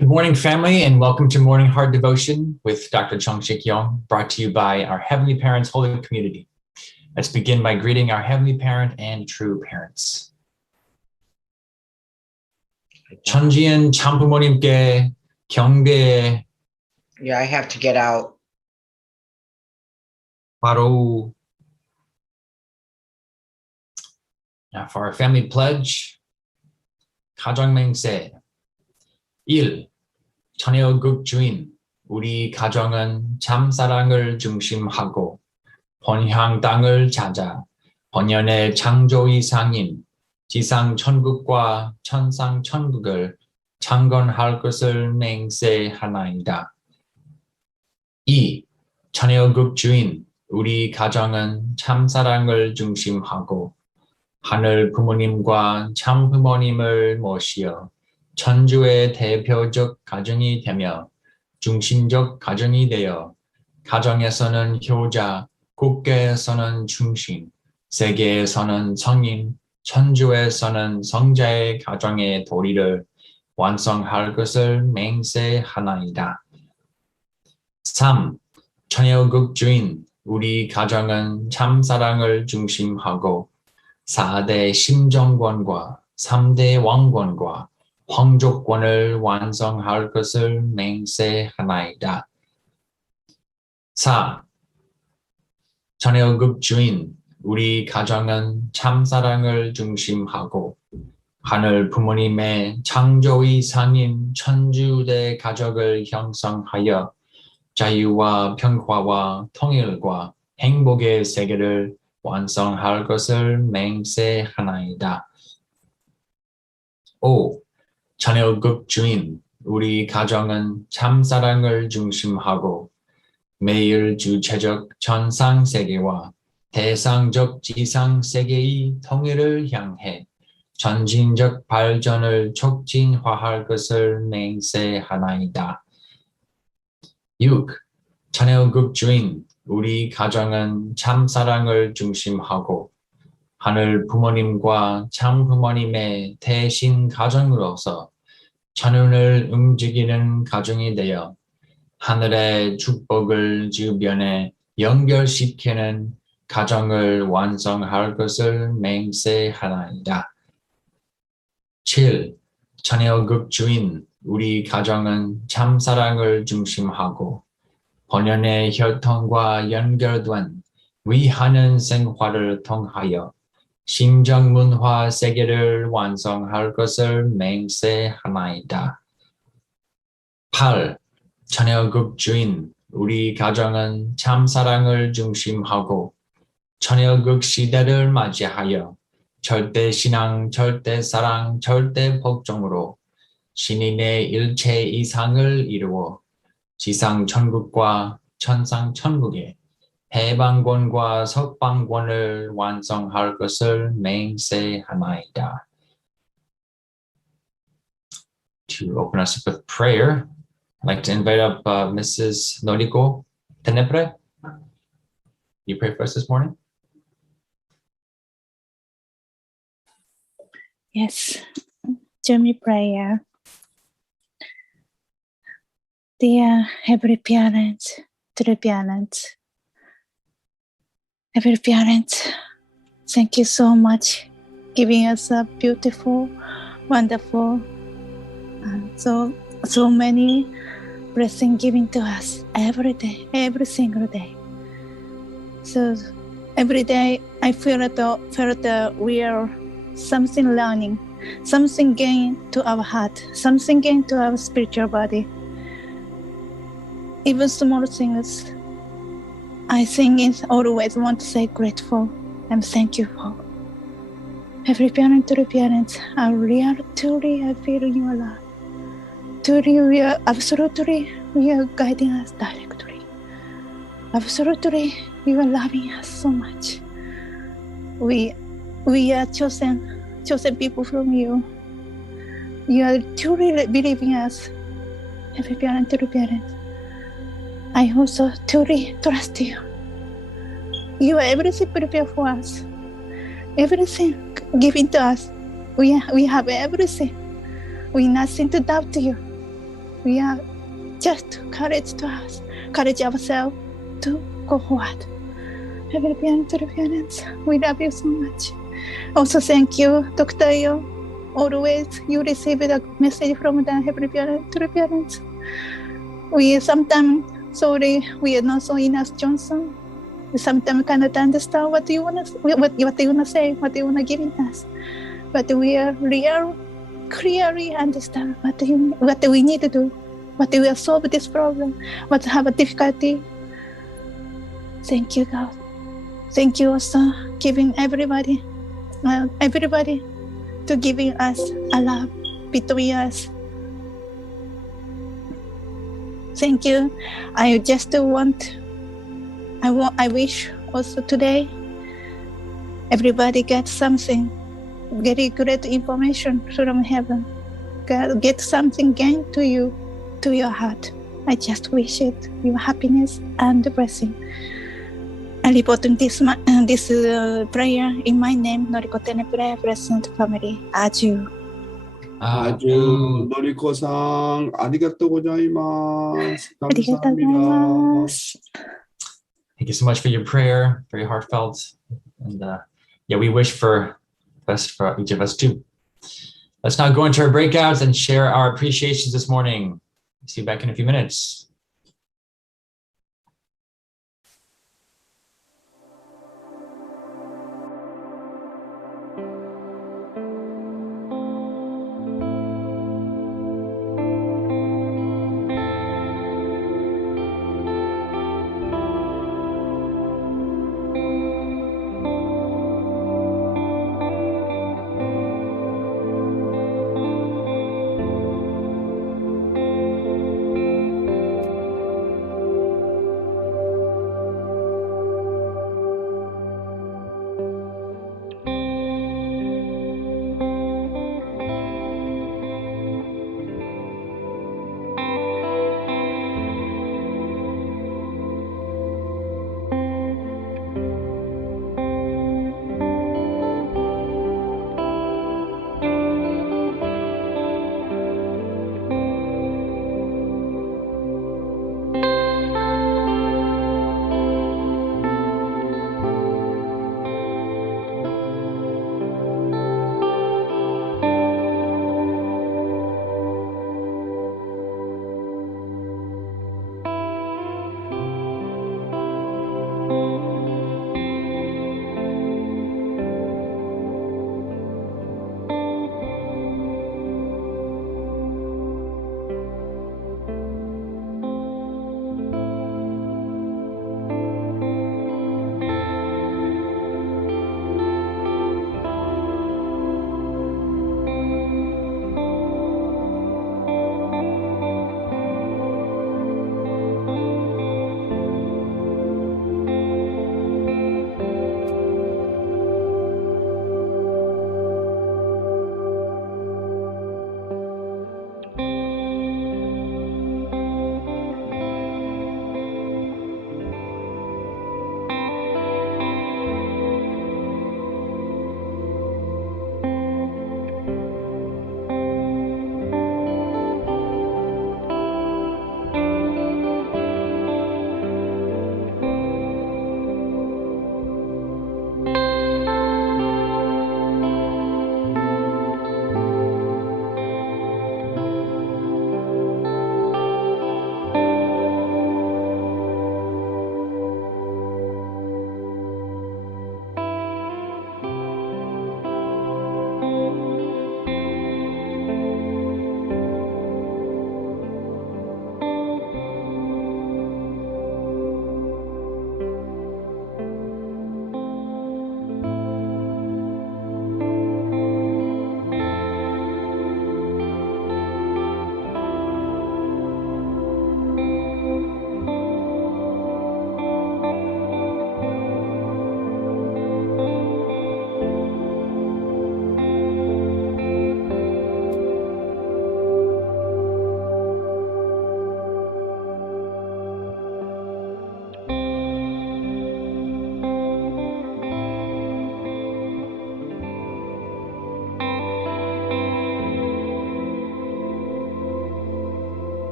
Good morning, family, and welcome to Morning Heart Devotion with Dr. Yong, brought to you by our Heavenly Parents Holy Community. Let's begin by greeting our Heavenly Parent and true parents. 천지연 참부모님께 경배. Yeah, I have to get out. 바로. Now for our family pledge, 가정맹세. 1. 천여국 주인, 우리 가정은 참사랑을 중심하고 본향 땅을 찾아 본연의 창조이상인 지상 천국과 천상 천국을 창건할 것을 맹세하나이다. 2. 천여국 주인, 우리 가정은 참사랑을 중심하고 하늘 부모님과 참부모님을 모시어 천주의 대표적 가정이 되며 중심적 가정이 되어 가정에서는 효자, 국가에서는 중심, 세계에서는 성인, 천주에서는 성자의 가정의 도리를 완성할 것을 맹세하나이다. 3. 천여국 주인, 우리 가정은 참사랑을 중심하고 4대 심정권과 3대 왕권과 황족권을 완성할 것을 맹세하나이다. 4. 천여국 주인, 우리 가정은 참사랑을 중심하고 하늘 부모님의 창조이상인 천주대 가족을 형성하여 자유와 평화와 통일과 행복의 세계를 완성할 것을 맹세하나이다. 5. 천여국 주인, 우리 가정은 참사랑을 중심하고 매일 주체적 천상세계와 대상적 지상세계의 통일을 향해 전진적 발전을 촉진화할 것을 맹세하나이다. 6. 천여국 주인, 우리 가정은 참사랑을 중심하고 하늘 부모님과 참부모님의 대신 가정으로서 천운을 움직이는 가정이 되어 하늘의 축복을 주변에 연결시키는 가정을 완성할 것을 맹세하나이다. 7. 천여국 주인, 우리 가정은 참사랑을 중심하고 본연의 혈통과 연결된 위하는 생활을 통하여 심정문화 세계를 완성할 것을 맹세하나이다. 8. 천여국 주인, 우리 가정은 참사랑을 중심하고 천여국 시대를 맞이하여 절대신앙, 절대사랑, 절대복종으로 신인의 일체 이상을 이루어 지상천국과 천상천국에 해방권과 석방권을 완성할 것을 맹세하나이다. To open us up with prayer, I'd like to invite up Mrs. Noriko Tenepre. You pray for us this morning? Yes, Jeremy prayer. Dear Heavenly Parents, true parents, every parent, thank you so much giving us a beautiful, wonderful, so many blessings given to us every day, every single day. So every day I felt real something learning, something gain to our heart, something gain to our spiritual body. Even small things, I think it's always want to say grateful and thank you for. Every parent to the parents, I real, truly, I feel your love. Truly, we are absolutely, we are guiding us directly. Absolutely, you are loving us so much. We are chosen people from you. You are truly believing us. Every parent to the parents. I also truly trust you. You are everything prepared for us. Everything given to us. We have everything. We nothing to doubt you. We are just courage ourselves to go forward. Heavenly Parents, True Parents, we love you so much. Also, thank you, Dr. Yo. Always you receive a message from the Heavenly Parents, True Parents. We sometimes sorry we are not so enough Johnson. We sometimes cannot understand what you wanna say, what you wanna give us. But we are clearly understand what we need to do, what will solve this problem, what have a difficulty. Thank you, God. Thank you also giving everybody to giving us a love between us. Thank you. I wish also today everybody gets something very great information from heaven. God, get something gain to you, to your heart. I just wish it your happiness and blessing. I report this prayer in my name, Norikotene Prayer Present Family. Aju. Aju. 노리코상 아리가또 고자이마스. 감사합니다. Thank you so much for your prayer, very heartfelt. And we wish for best for each of us too. Let's now go into our breakouts and share our appreciations this morning. See you back in a few minutes.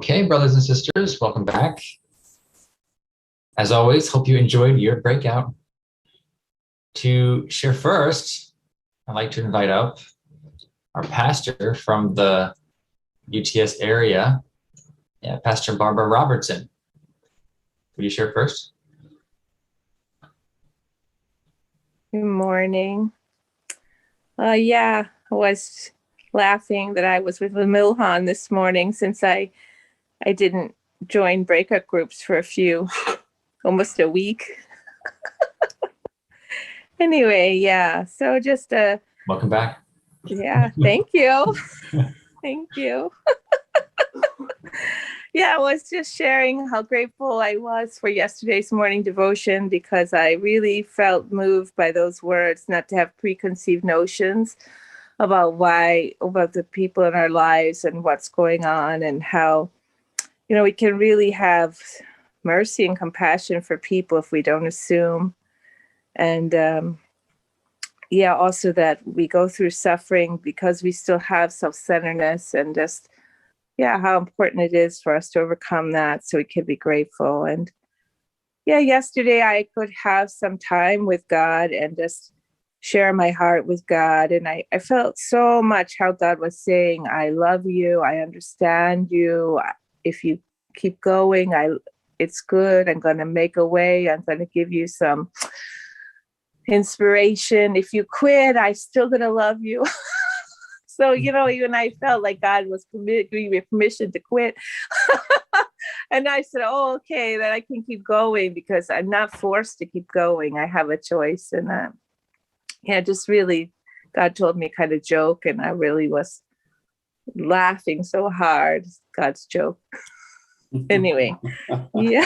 Okay, brothers and sisters, welcome back. As always, hope you enjoyed your breakout. To share first, I'd like to invite up our pastor from the UTS area, Pastor Barbara Robertson. Would you share first? Good morning. I was laughing that I was with Milhan this morning since I didn't join breakout groups for almost a week. Anyway, so just Welcome back. thank you. Thank you. I was just sharing how grateful I was for yesterday's morning devotion because I really felt moved by those words, not to have preconceived notions about the people in our lives and what's going on, and how, we can really have mercy and compassion for people if we don't assume. And also that we go through suffering because we still have self-centeredness, and just how important it is for us to overcome that so we can be grateful. And yesterday I could have some time with God and just share my heart with God. And I felt so much how God was saying, I love you. I understand you. If you keep going, it's good. I'm going to make a way. I'm going to give you some inspiration. If you quit, I still going to love you. So, even I felt like God was giving me permission to quit. And I said, oh, okay, then I can keep going because I'm not forced to keep going. I have a choice. And just really, God told me kind of joke, and I really was laughing so hard. God's joke. Anyway, that's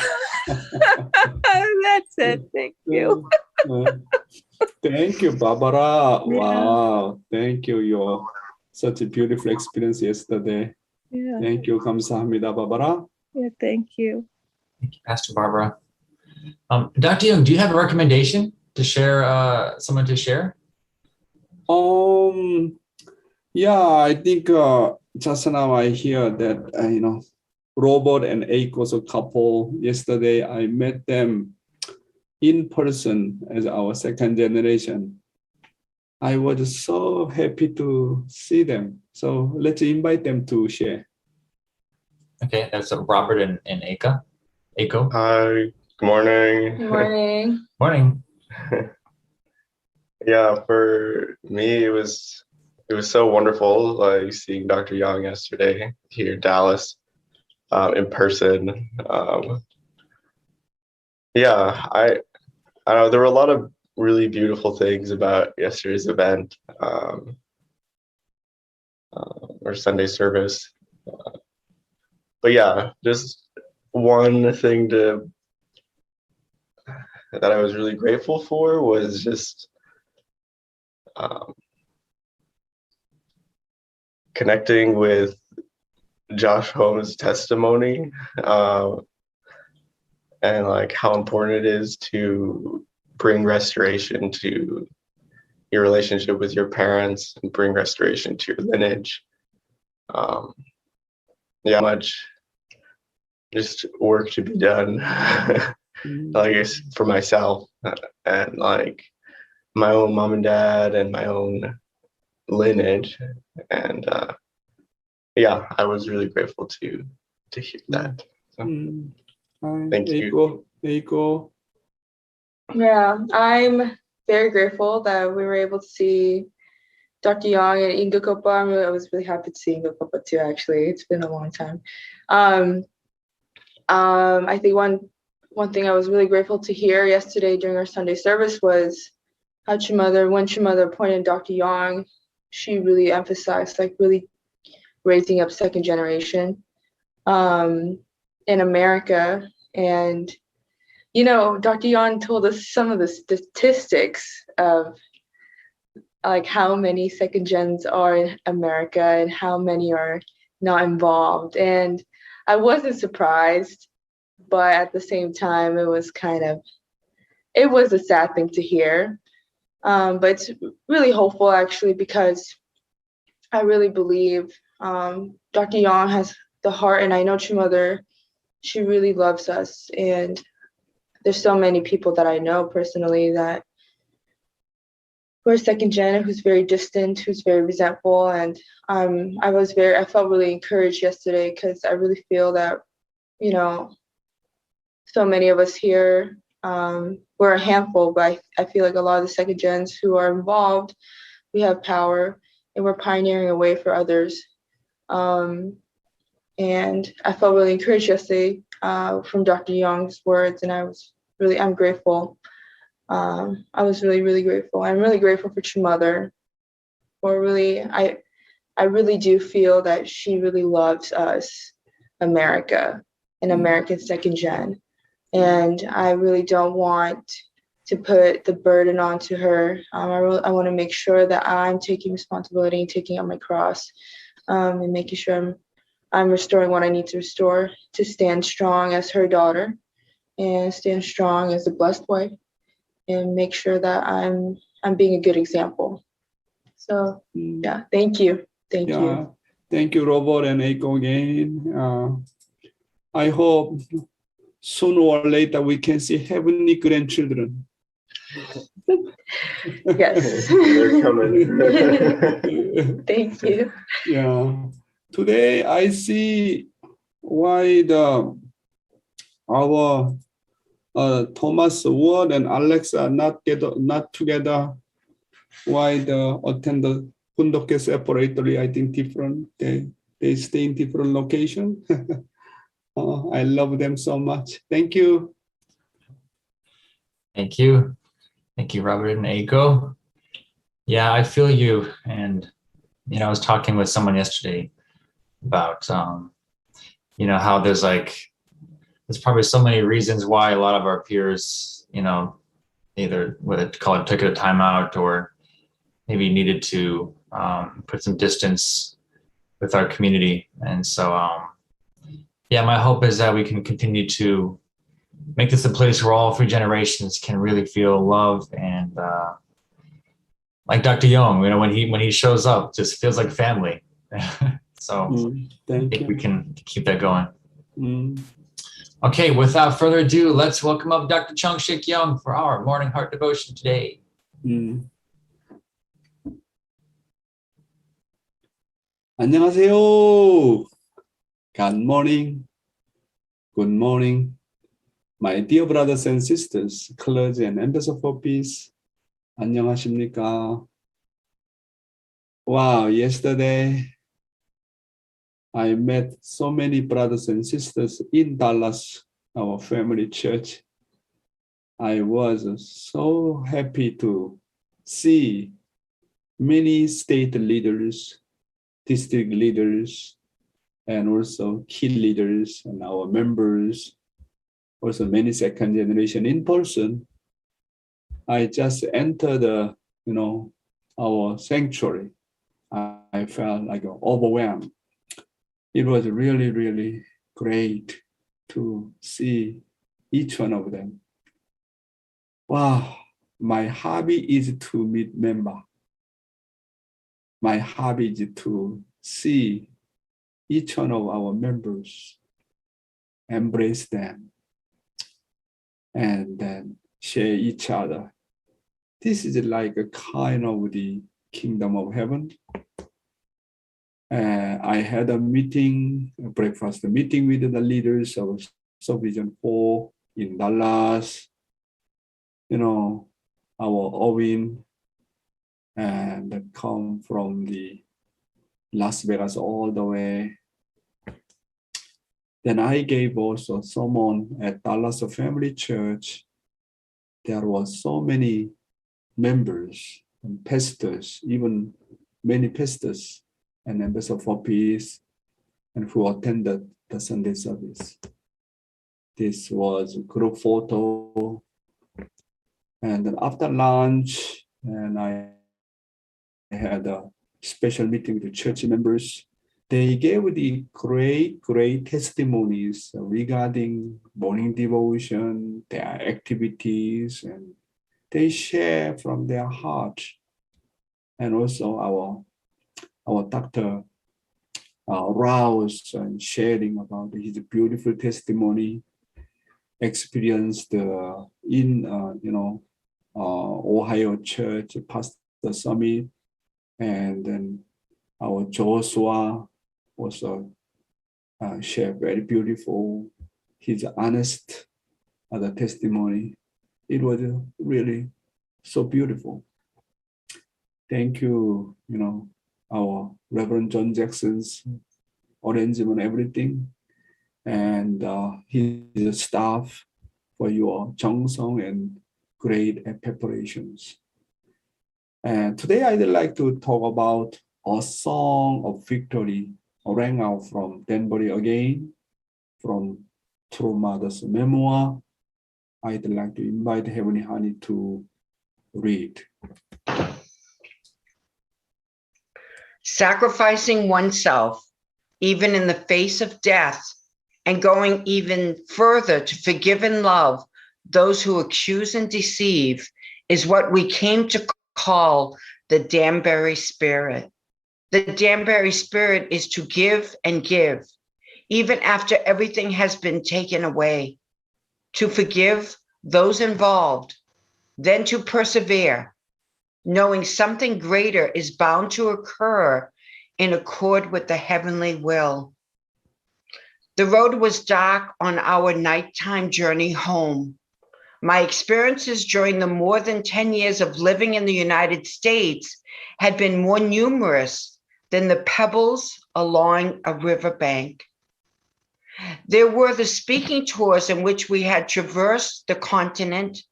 it. Thank you. Thank you, Barbara. Wow. Thank you. Such a beautiful experience yesterday. Thank you. 감사합니다, Barbara. Thank you. Thank you, Pastor Barbara. Dr. Yong, do you have a recommendation to share, someone to share? I think just now I hear that, Robert and Aiko's a couple. Yesterday, I met them in person as our second generation. I was so happy to see them. So let's invite them to share. Okay, that's Robert and Aiko. Hi, good morning. Good morning. Morning. For me, it was so wonderful seeing Dr. Yong yesterday here in Dallas in person. I know there were a lot of really beautiful things about yesterday's event or Sunday service. Just one thing that I was really grateful for was just connecting with Josh Holmes' testimony and how important it is to bring restoration to your relationship with your parents and bring restoration to your lineage. Much just work to be done, for myself and my own mom and dad and my own lineage. And I was really grateful to hear that. So, thank you. Aiko. Yeah, I'm very grateful that we were able to see Dr. Yong and Inga Kopa. I was really happy to see Inga Kopa too, actually. It's been a long time. I think one thing I was really grateful to hear yesterday during our Sunday service was how when Chimother appointed Dr. Yong, she really emphasized really raising up second generation in America. And Dr. Yong told us some of the statistics of how many second gens are in America and how many are not involved. And I wasn't surprised, but at the same time, it was a sad thing to hear. But it's really hopeful, actually, because I really believe Dr. Yong has the heart. And I know True Mother, she really loves us. And there's so many people that I know personally that who are second gen, who's very distant, who's very resentful. And I felt really encouraged yesterday because I really feel that, you know, so many of us here, we're a handful, but I feel like a lot of the second gens who are involved, we have power and we're pioneering a way for others. And I felt really encouraged yesterday from Dr. Yong's words, and I'm grateful. I was really, really grateful. I'm really grateful for True Mother. I really do feel that she really loves us, America, and American second gen. And I really don't want to put the burden onto her. I want to make sure that I'm taking responsibility and taking up my cross, and making sure I'm restoring what I need to restore to stand strong as her daughter and stand strong as a blessed wife and make sure that I'm being a good example. So yeah, thank you. Thank you. Thank you, Robert and Eiko again. I hope sooner or later we can see heavenly grandchildren. Yes. They're coming. Thank you. Yeah. Today I see why our Thomas Ward and Alex are not together. Why the attend Kundoke separately? I think different. They stay in different location. I love them so much. Thank you. Thank you. Thank you, Robert and Eiko. Yeah, I feel you. And, I was talking with someone yesterday about, how there's probably so many reasons why a lot of our peers, either whether to call it took a timeout or maybe needed to put some distance with our community. And so, my hope is that we can continue to make this a place where all three generations can really feel love and like Dr. Yong, when he shows up, just feels like family. So I think we can keep that going. Okay, without further ado, let's welcome up Dr. Chung Shik Young for our morning heart devotion today. 안녕하세요. Good morning. Good morning. My dear brothers and sisters, clergy and ambassador for peace. 안녕하십니까? Wow, yesterday I met so many brothers and sisters in Dallas, our family church. I was so happy to see many state leaders, district leaders, and also key leaders and our members, also many second generation in person. I just entered our sanctuary. I felt like overwhelmed. It was really, really great to see each one of them. Wow, my hobby is to meet members. My hobby is to see each one of our members, embrace them, and then share each other. This is like a kind of the kingdom of heaven. I had a breakfast meeting with the leaders of Subvision 4 in Dallas, our Owen, and come from the Las Vegas all the way. Then I gave also sermon at Dallas Family Church. There were so many members and pastors, even many pastors and ambassador for peace, and who attended the Sunday service. This was a group photo. And then after lunch, and I had a special meeting with the church members. They gave the great testimonies regarding morning devotion, their activities, and they share from their heart. And also our Dr. Rouse and sharing about his beautiful testimony experienced in Ohio Church Pastor Summit, and then our Joshua also shared very beautiful his honest the testimony. It was really so beautiful. Thank you, our Reverend John Jackson's arrangement, everything, and his staff for your 정성 and great preparations. And today I'd like to talk about a song of victory, rang out from Danbury again, from True Mother's memoir. I'd like to invite Heavenly Honey to read. Sacrificing oneself, even in the face of death, and going even further to forgive and love those who accuse and deceive is what we came to call the Danbury spirit. The Danbury spirit is to give and give, even after everything has been taken away, to forgive those involved, then to persevere, knowing something greater is bound to occur in accord with the heavenly will. The road was dark on our nighttime journey home. My experiences during the more than 10 years of living in the United States had been more numerous than the pebbles along a riverbank. There were the speaking tours in which we had traversed the continent.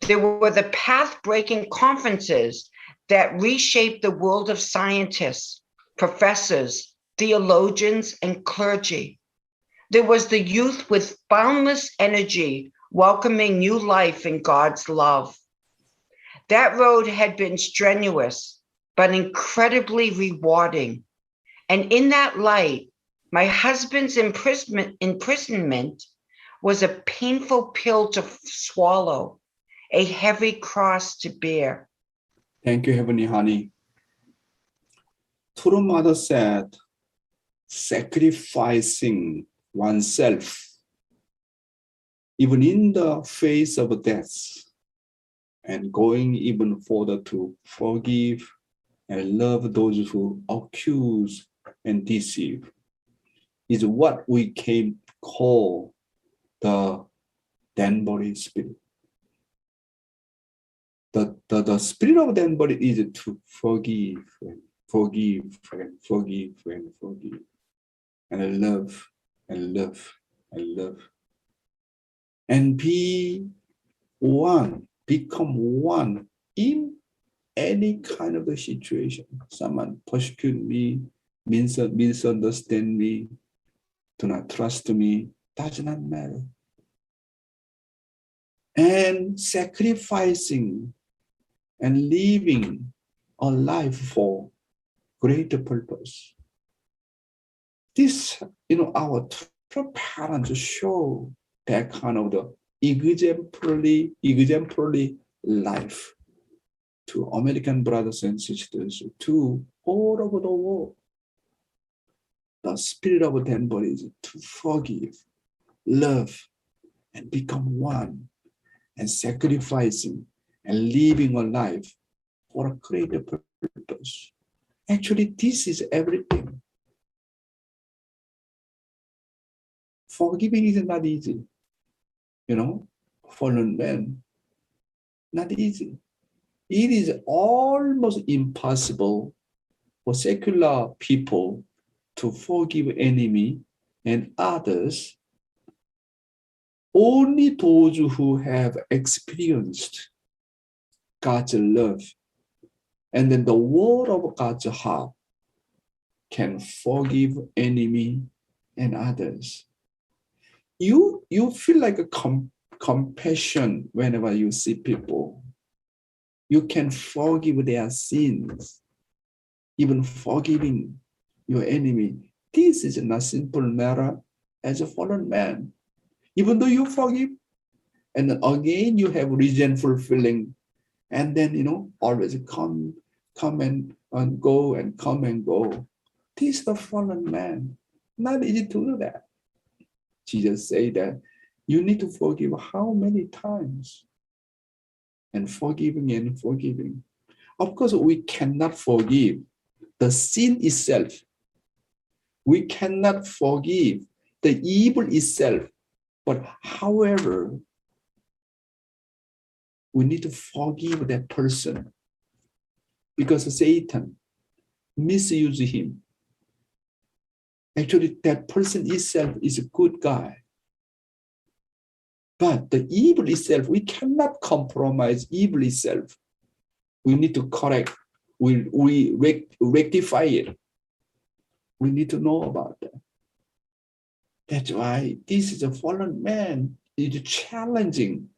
There were the path-breaking conferences that reshaped the world of scientists, professors, theologians, and clergy. There was the youth with boundless energy, welcoming new life in God's love. That road had been strenuous, but incredibly rewarding. And in that light, my husband's imprisonment was a painful pill to swallow, a heavy cross to bear. Thank you, Heavenly Honey. True Mother said, sacrificing oneself, even in the face of death, and going even further to forgive and love those who accuse and deceive, is what we can call the Danbury spirit. The spirit of Danbury is to forgive and forgive and forgive and forgive, and love and love and love, and be one, become one in any kind of a situation. Someone persecute me, misunderstand me, do not trust me, does not matter. And sacrificing and living a life for greater purpose. This, our parents show that kind of the exemplary life to American brothers and sisters, to all over the world. The spirit of Danbury is to forgive, love, and become one, and sacrificing and living a life for a greater purpose. Actually, this is everything. Forgiving is not easy. Fallen man, not easy. It is almost impossible for secular people to forgive enemy and others. Only those who have experienced God's love and then the word of God's heart can forgive enemy and others. You feel like a compassion whenever you see people. You can forgive their sins, even forgiving your enemy. This is not simple matter as a fallen man. Even though you forgive, and then again you have resentful feeling, and then always come and go and come and go. This is the fallen man. Not easy to do that. Jesus said that you need to forgive how many times? And forgiving and forgiving. Of course, we cannot forgive the sin itself. We cannot forgive the evil itself. But however, we need to forgive that person because Satan misused him. Actually, that person itself is a good guy. But the evil itself, we cannot compromise evil itself. We need to correct. We rectify it. We need to know about that. That's why this is a fallen man. It is challenging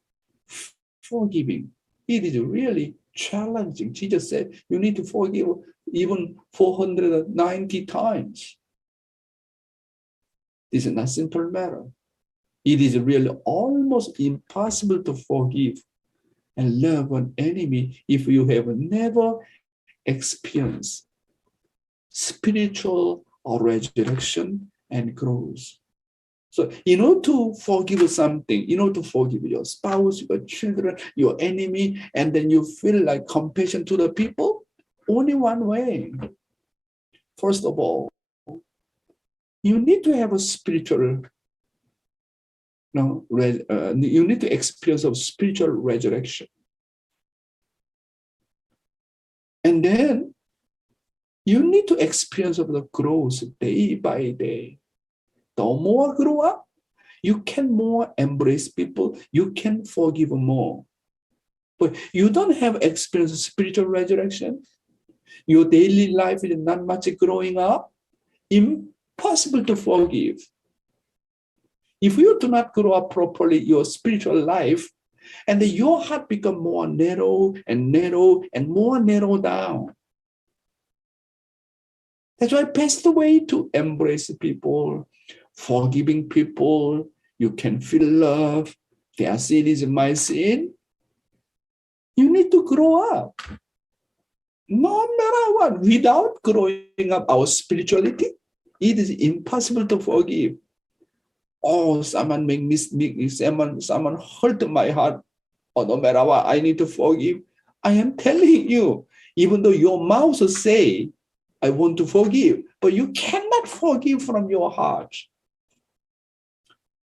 forgiving. It is really challenging. Jesus said, you need to forgive even 490 times. This is not a simple matter. It is really almost impossible to forgive and love an enemy if you have never experienced spiritual resurrection and growth. So in order to forgive something, in order to forgive your spouse, your children, your enemy, and then you feel like compassion to the people, only one way. First of all, you need to have a spiritual, you need to experience of spiritual resurrection. And then you need to experience of the growth day by day. The more grow up, you can more embrace people, you can forgive more. But you don't have experience of spiritual resurrection. Your daily life is not much growing up. Impossible to forgive. If you do not grow up properly, your spiritual life, and then your heart become more narrow and narrow and more narrow down. That's why best way to embrace people, forgiving people, you can feel love. Their sin is my sin. You need to grow up. No matter what, without growing up our spirituality, it is impossible to forgive. Oh, someone make mistake, someone hurt my heart. Oh, no matter what, I need to forgive. I am telling you, even though your mouth say, I want to forgive, but you cannot forgive from your heart.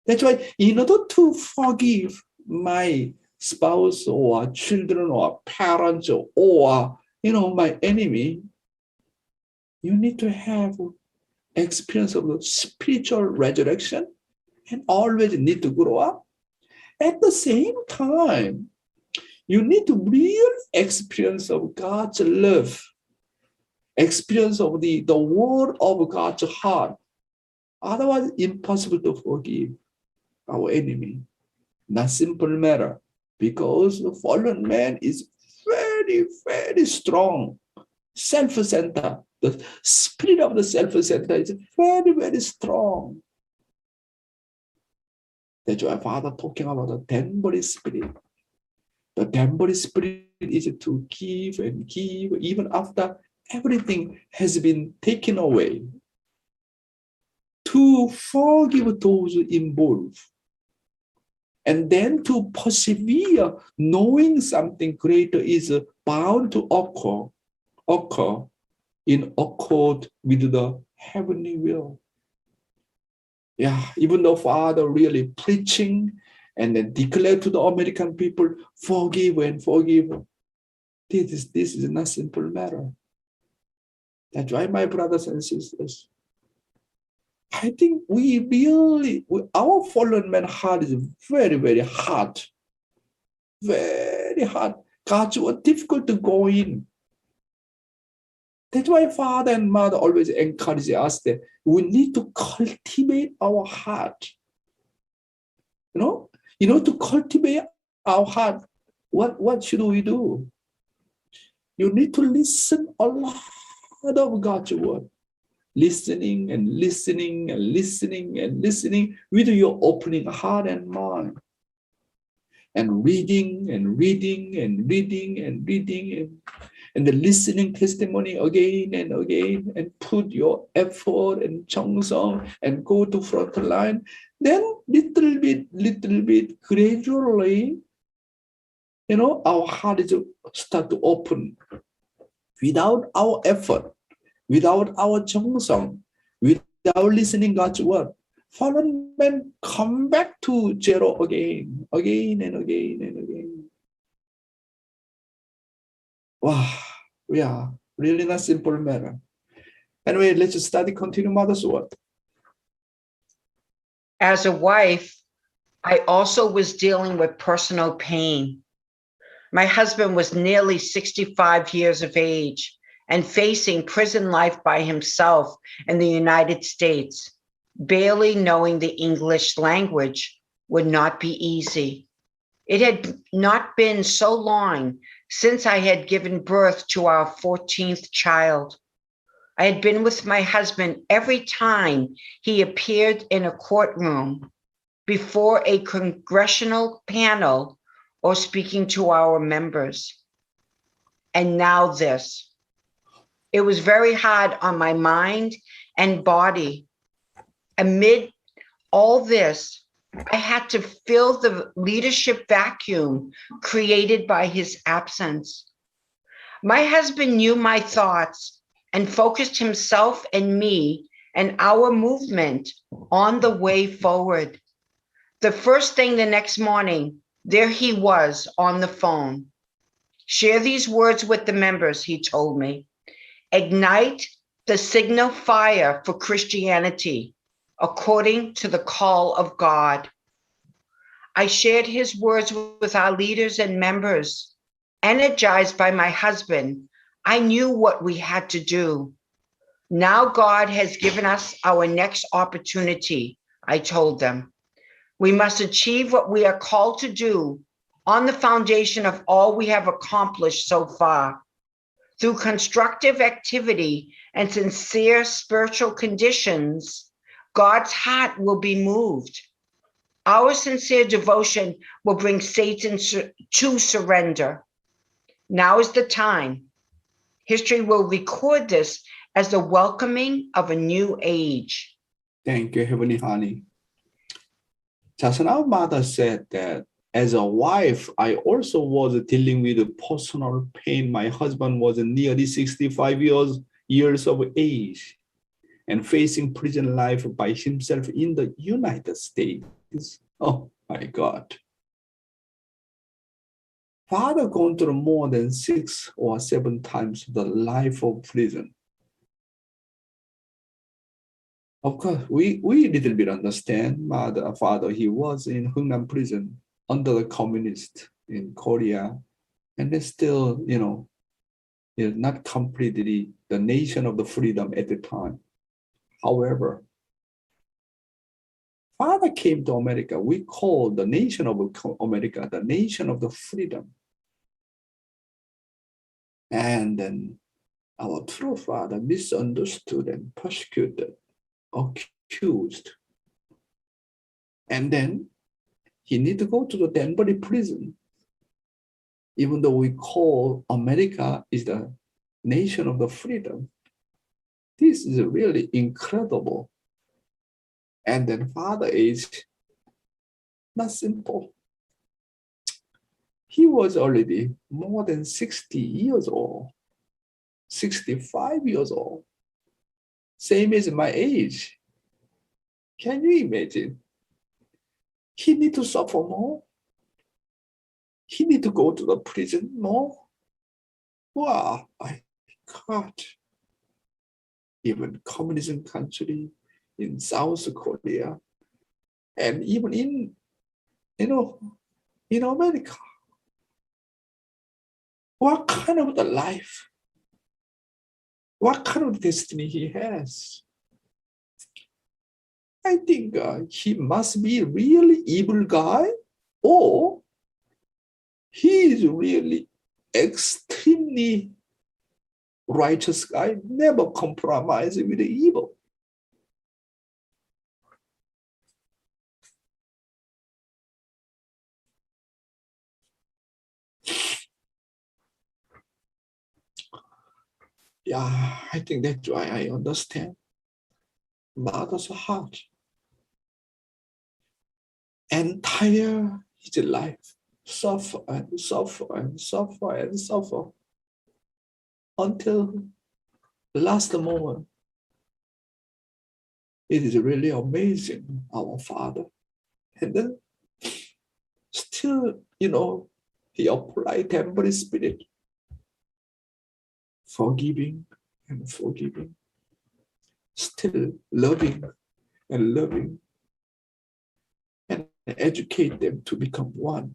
That's why in order to forgive my spouse or children or parents or my enemy, you need to have experience of the spiritual resurrection and always need to grow up. At the same time, you need to real experience of God's love, experience of the word of God's heart. Otherwise, impossible to forgive our enemy. Not simple matter, because the fallen man is very, very strong, self-centered. The spirit of the self-centered is very, very strong. That's why Father talking about the Danbury spirit. The Danbury spirit is to give and give even after everything has been taken away. To forgive those involved. And then to persevere, knowing something greater is bound to occur in accord with the heavenly will. Yeah, even though Father really preaching and then declare to the American people, forgive and forgive. This is not a simple matter. That's why, my brothers and sisters, I think our fallen man heart is very, very hard. Very hard. God's word difficult to go in. That's why Father and Mother always encourage us that we need to cultivate our heart. To cultivate our heart, what should we do? You need to listen a lot of God's word. Listening and listening and listening and listening with your opening heart and mind. And reading and reading and reading and reading. and the listening testimony again and again, and put your effort and 정성 and go to front line, then little bit, gradually, our heart is start to open. Without our effort, without our 정성, without listening God's word, fallen men come back to zero again and again. Wow, yeah, really not simple matter. Anyway, let's study, continue Mother's word. As a wife, I also was dealing with personal pain. My husband was nearly 65 years of age and facing prison life by himself in the United States. Barely knowing the English language would not be easy. It had not been so long since I had given birth to our 14th child. I had been with my husband every time he appeared in a courtroom, before a congressional panel, or speaking to our members. And now this. It was very hard on my mind and body. Amid all this, I had to fill the leadership vacuum created by his absence. My husband knew my thoughts and focused himself and me and our movement on the way forward. The first thing the next morning, there he was on the phone. Share these words with the members, he told me. Ignite the signal fire for Christianity according to the call of God. I shared his words with our leaders and members. Energized by my husband, I knew what we had to do. Now God has given us our next opportunity, I told them. We must achieve what we are called to do on the foundation of all we have accomplished so far. Through constructive activity and sincere spiritual conditions, God's heart will be moved. Our sincere devotion will bring Satan to surrender. Now is the time. History will record this as the welcoming of a new age. Thank you, Heavenly Honey. Just now, Mother said that as a wife, I also was dealing with personal pain. My husband was nearly 65 years of age and facing prison life by himself in the United States. Oh my God. Father gone through more than 6 or 7 times the life of prison. Of course, we little bit understand Father, he was in Hungnam prison under the communist in Korea, and it's still, not completely the nation of the freedom at the time. However, Father came to America. We call the nation of America the nation of the freedom. And then our true Father misunderstood and persecuted, accused. And then he need to go to the Danbury prison. Even though we call America is the nation of the freedom, this is really incredible. And then Father is not simple. He was already more than 60 years old, 65 years old, same as my age. Can you imagine? He need to suffer more. He need to go to the prison more. Wow, my God. Even communism country in South Korea, and even in America. What kind of the life? What kind of destiny he has? I think he must be a really evil guy, or he is really extremely righteous guy, never compromise with the evil. Yeah, I think that's why I understand mother's heart. Entire his life, suffer and suffer and suffer and suffer until the last moment. It is really amazing, our Father. And then still, he applied Danbury spirit, forgiving and forgiving, still loving and loving, and educate them to become one.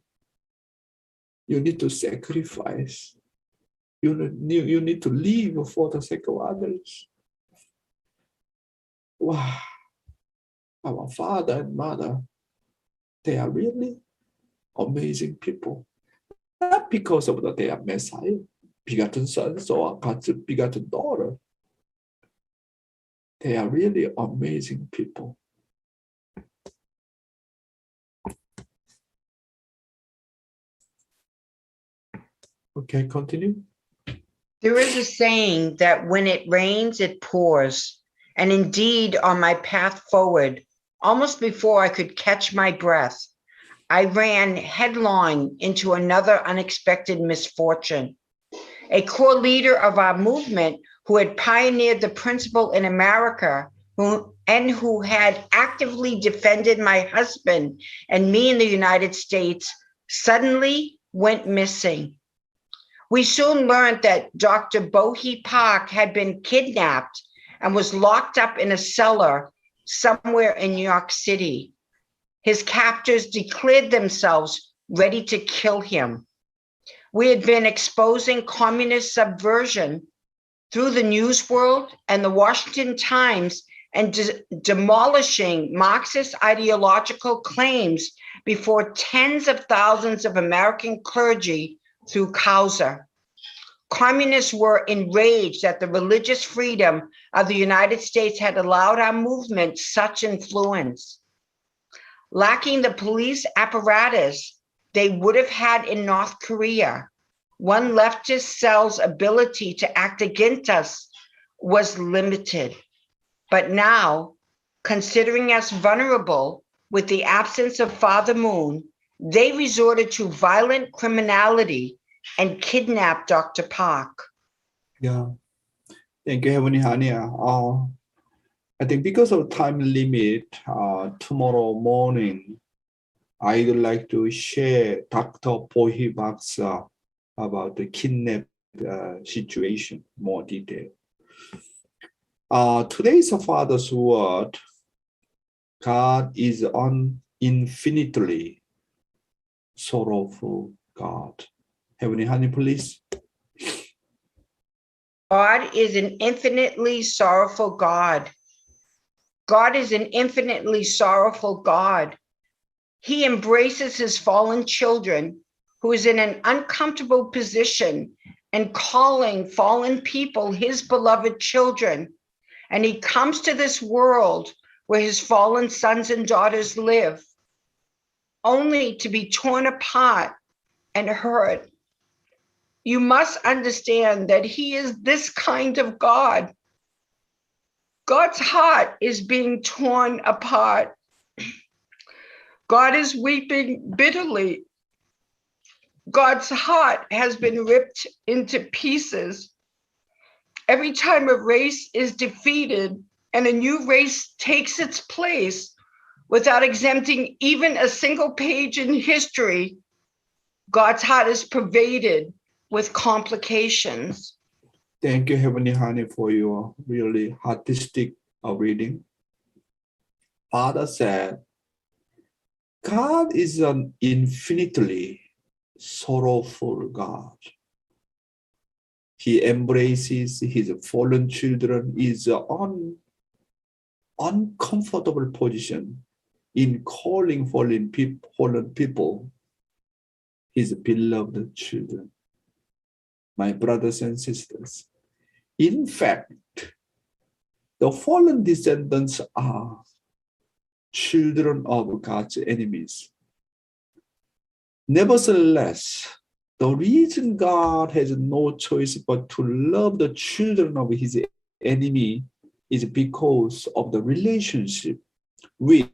You need to sacrifice. You need to live for the sake of others. Wow, our father and mother, they are really amazing people. Not because of that they are Messiah, begotten sons or God's begotten daughter. They are really amazing people. Okay, continue. There is a saying that when it rains, it pours. And indeed, on my path forward, almost before I could catch my breath, I ran headlong into another unexpected misfortune. A core leader of our movement who had pioneered the principle in America who had actively defended my husband and me in the United States suddenly went missing. We soon learned that Dr. Bohi Park had been kidnapped and was locked up in a cellar somewhere in New York City. His captors declared themselves ready to kill him. We had been exposing communist subversion through the news world and the Washington Times and demolishing Marxist ideological claims before tens of thousands of American clergy through Causa. Communists were enraged that the religious freedom of the United States had allowed our movement such influence. Lacking the police apparatus they would have had in North Korea, one leftist cell's ability to act against us was limited. But now, considering us vulnerable with the absence of Father Moon, they resorted to violent criminality and kidnapped Dr. Park. Yeah. Thank you, Heavenly Honey. I think because of time limit, tomorrow morning, I would like to share Dr. Bohi Park's about the kidnap situation, more detail. Today's Father's word, God is an infinitely sorrowful God. Heavenly Honey, please. God is an infinitely sorrowful God. God is an infinitely sorrowful God. He embraces his fallen children, who is in an uncomfortable position, and calling fallen people his beloved children. And he comes to this world where his fallen sons and daughters live, only to be torn apart and hurt. You must understand that he is this kind of God. God's heart is being torn apart. God is weeping bitterly. God's heart has been ripped into pieces. Every time a race is defeated and a new race takes its place without exempting even a single page in history, God's heart is pervaded with complications. Thank you, Heavenly Honey, for your really artistic reading. Father said, God is an infinitely sorrowful God. He embraces his fallen children, is an uncomfortable position in calling fallen people his beloved children. My brothers and sisters, in fact, the fallen descendants are children of God's enemies. Nevertheless, The reason God has no choice but to love the children of his enemy is because of the relationship with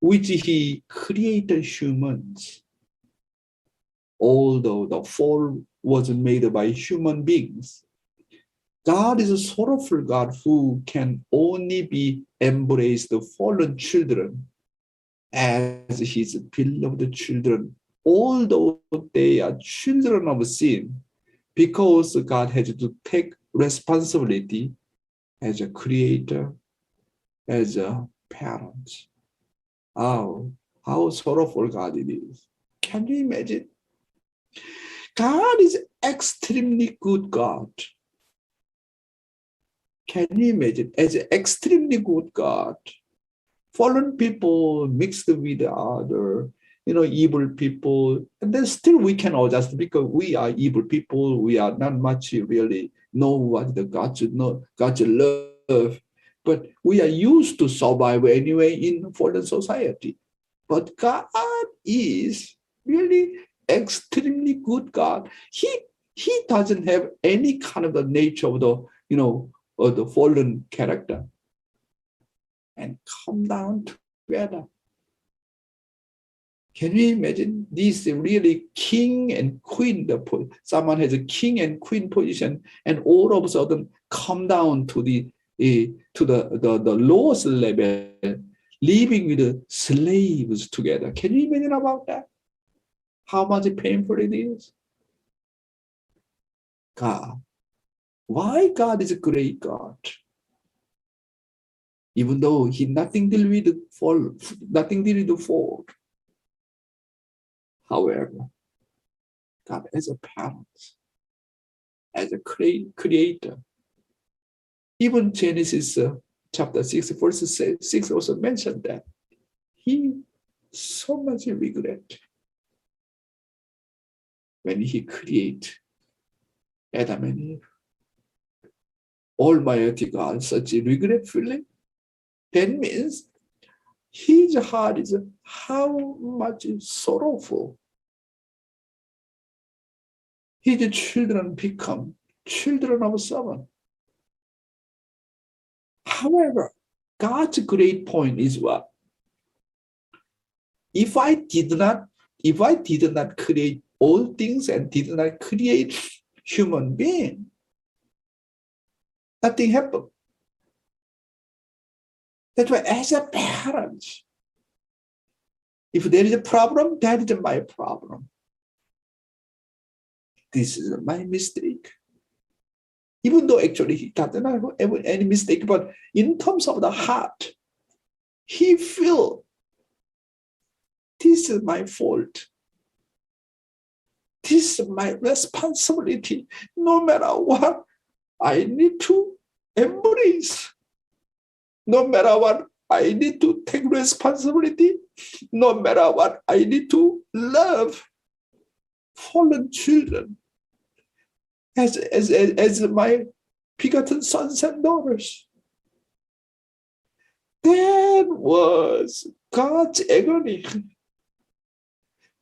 which he created humans. Although the fall was made by human beings, God is a sorrowful God who can only be embraced the fallen children as his beloved children, although they are children of sin, because God has to take responsibility as a creator, as a parent. How sorrowful God it is. Can you imagine? God is extremely good God. Can you imagine? As an extremely good God, fallen people mixed with other, evil people, and then still we can adjust because we are evil people. We are not much really know what the God's love, but we are used to survive anyway in fallen society. But God is really extremely good God. He doesn't have any kind of the nature of the of the fallen character, and come down together. Can you imagine this really king and queen? Someone has a king and queen position, and all of a sudden come down to the lowest level, living with the slaves together. Can you imagine about that? How much painful it is? God. Why God is a great God? Even though he nothing deal with the fall. However, God as a parent, as a creator. Even Genesis chapter 6, verse 6 also mentioned that he so much regret when he created Adam and Eve. Almighty God, such a regret feeling. That means his heart is how much sorrowful. His children become children of Satan. However, God's great point is what? If I did not create all things and did not create human being, nothing happened. That's why as a parent, if there is a problem, that is my problem. This is my mistake. Even though actually he doesn't have any mistake, but in terms of the heart, he feels this is my fault. This is my responsibility. No matter what, I need to embrace. No matter what, I need to take responsibility. No matter what, I need to love fallen children as my begotten sons and daughters. That was God's agony.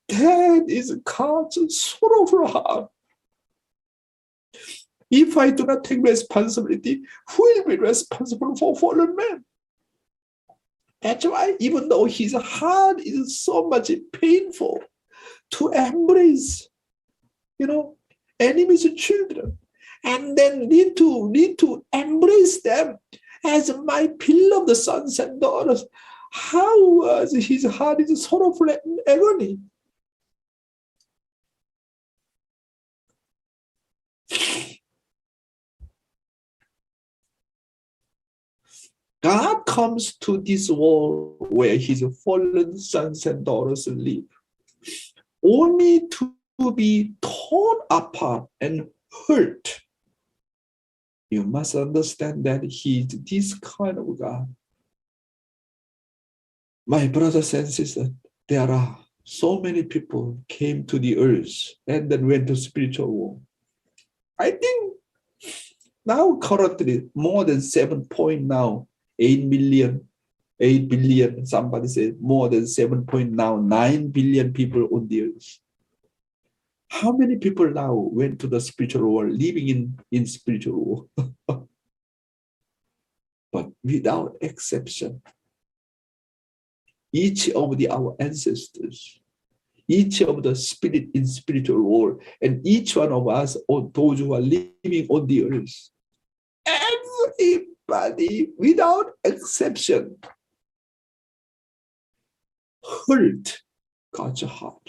That is God's sorrowful heart. If I do not take responsibility, who will be responsible for fallen man? That's why even though his heart is so much painful to embrace, enemies and children, and then need to embrace them as my beloved sons and daughters. How was his heart is sorrowful and agony? God comes to this world where his fallen sons and daughters live, only to be torn apart and hurt. You must understand that he is this kind of God. My brothers and sisters, there are so many people came to the earth and then went to spiritual war. I think now currently more than 8 billion, somebody said more than 7.9 billion people on the earth. How many people now went to the spiritual world, living in spiritual world? But without exception, each of our ancestors, each of the spirit in spiritual world, and each one of us, or those who are living on the earth, everybody without exception hurt God's heart.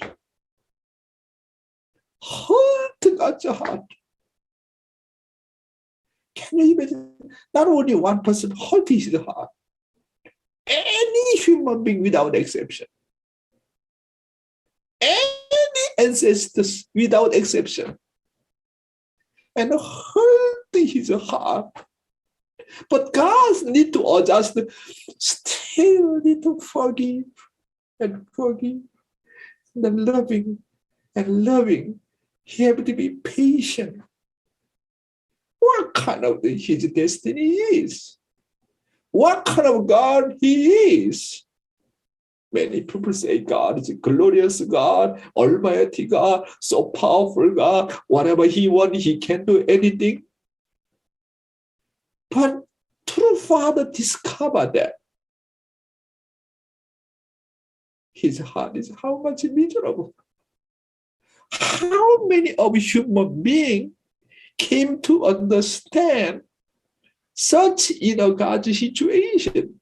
Hurt God's heart. Can you imagine? Not only one person hurt his heart, any human being without exception, any ancestors without exception, and hurt his heart. But God need to adjust, still need to forgive and forgive, and loving and loving. He have to be patient. What kind of his destiny is? What kind of God he is? Many people say God is a glorious God, almighty God, so powerful God. Whatever he wants, he can do anything. But true Father discovered that his heart is how much miserable. How many of human beings came to understand such God's situation?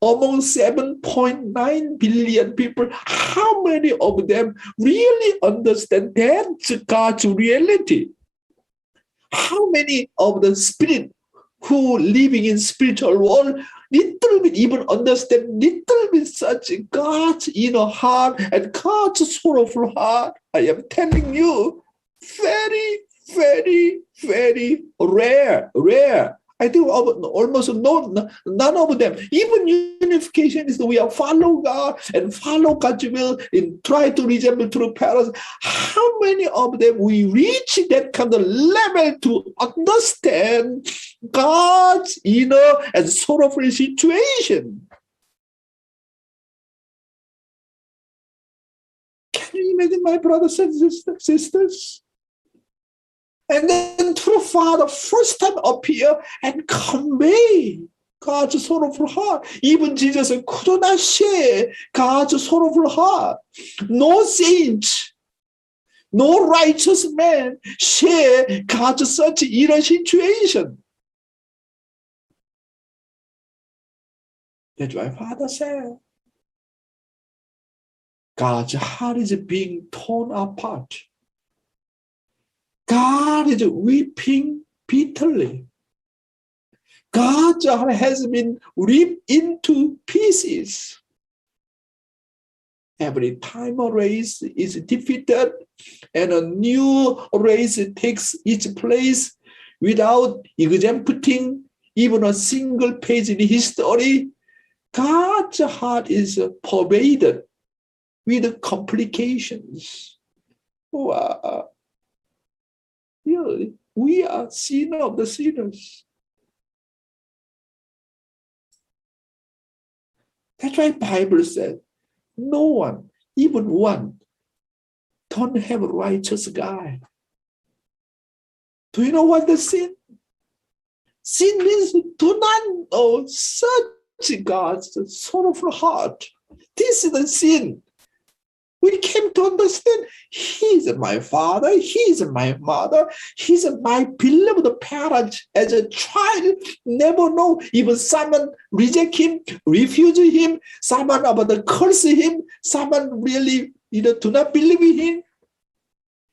Among 7.9 billion people, how many of them really understand that's God's reality? How many of the spirit who living in spiritual world little bit even understand little bit such God's heart and God's sorrowful heart? I am telling you, very, very, very rare. I think almost none of them. Even unification is we are follow God and follow God's will and try to resemble true parents. How many of them we reach that kind of level to understand God's and sorrowful situation? Can you imagine, my brothers and sisters? And then true Father first time appear and convey God's sorrowful heart. Even Jesus could not share God's sorrowful heart. No saint, no righteous man share God's such inner situation. That's why Father said, God's heart is being torn apart. God is weeping bitterly. God's heart has been ripped into pieces. Every time a race is defeated and a new race takes its place without exempting even a single page in history, God's heart is pervaded with complications. Wow. Really, we are sinners of the sinners. That's why the Bible said, no one, even one, don't have a righteous guy. Do you know what the sin? Sin means do not know such God's sorrowful heart. This is the sin. We came to understand he's my father, he's my mother, he's my beloved parent. As a child, never know. Even someone reject him, refuse him, someone about to curse him, someone really do not believe in him.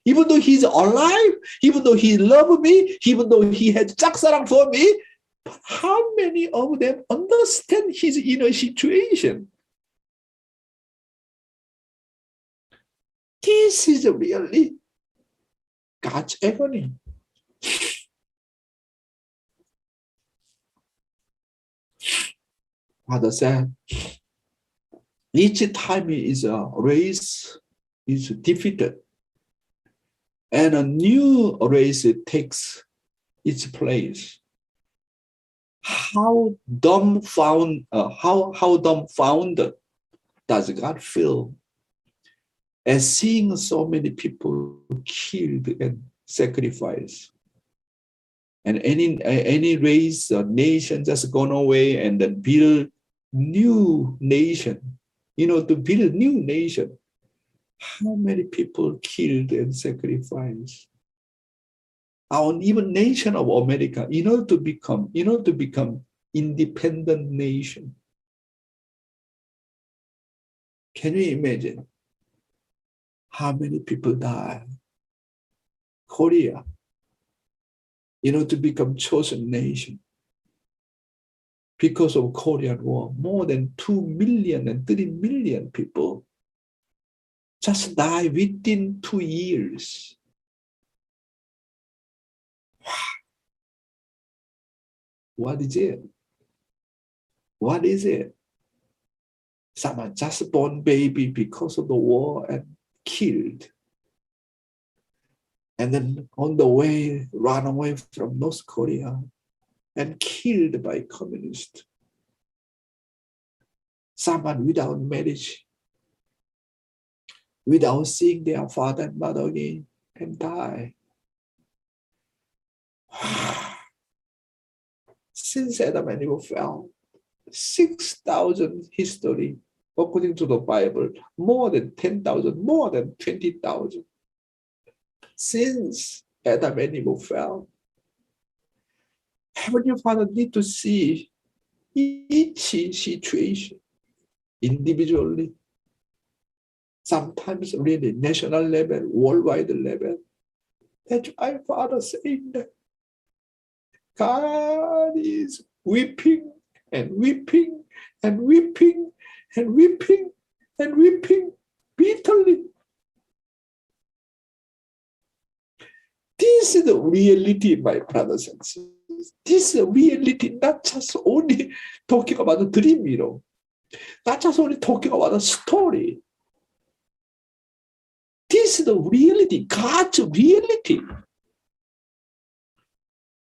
Even though he's alive, even though he loves me, even though he has 짝사랑 for me, but how many of them understand his inner situation? This is really God's agony. Father said, each time is a race is defeated, and a new race takes its place. How dumbfounded does God feel? and seeing so many people killed and sacrificed. And any race or nation just gone away and then build new nation, to build new nation. How many people killed and sacrificed? Our even nation of America, to become independent nation. Can you imagine how many people died? Korea, to become chosen nation. Because of Korean War, more than 2 million and 3 million people just died within 2 years. What is it? What is it? Someone just born baby because of the war and killed. And then on the way, run away from North Korea and killed by communists. Someone without marriage, without seeing their father and mother again, and die. Since Adam and Eve fell, 6,000 history, according to the Bible, more than 10,000, more than 20,000. Since Adam and Eve fell, Heavenly Father need to see each situation individually, sometimes really national level, worldwide level. That's why Father saying that God is weeping and weeping and weeping and weeping and weeping bitterly. This is the reality, my brothers and sisters. This is a reality, not just only talking about the dream, not just only talking about a story. This is the reality, God's reality.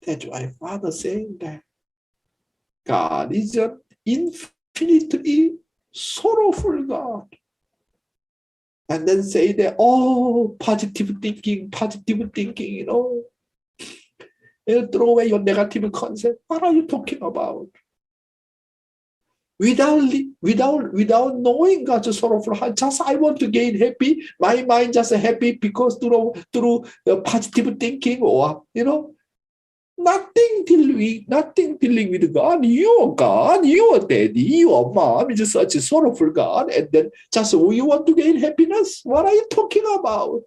That's why Father saying that God is an infinitely sorrowful God. And then say that, positive thinking, throw away your negative concept. What are you talking about? Without knowing God's sorrowful heart, just I want to gain happy. My mind just happy because through the positive thinking, or nothing dealing with God. Your God, your daddy, your mom is such a sorrowful God, and then just you want to gain happiness. What are you talking about?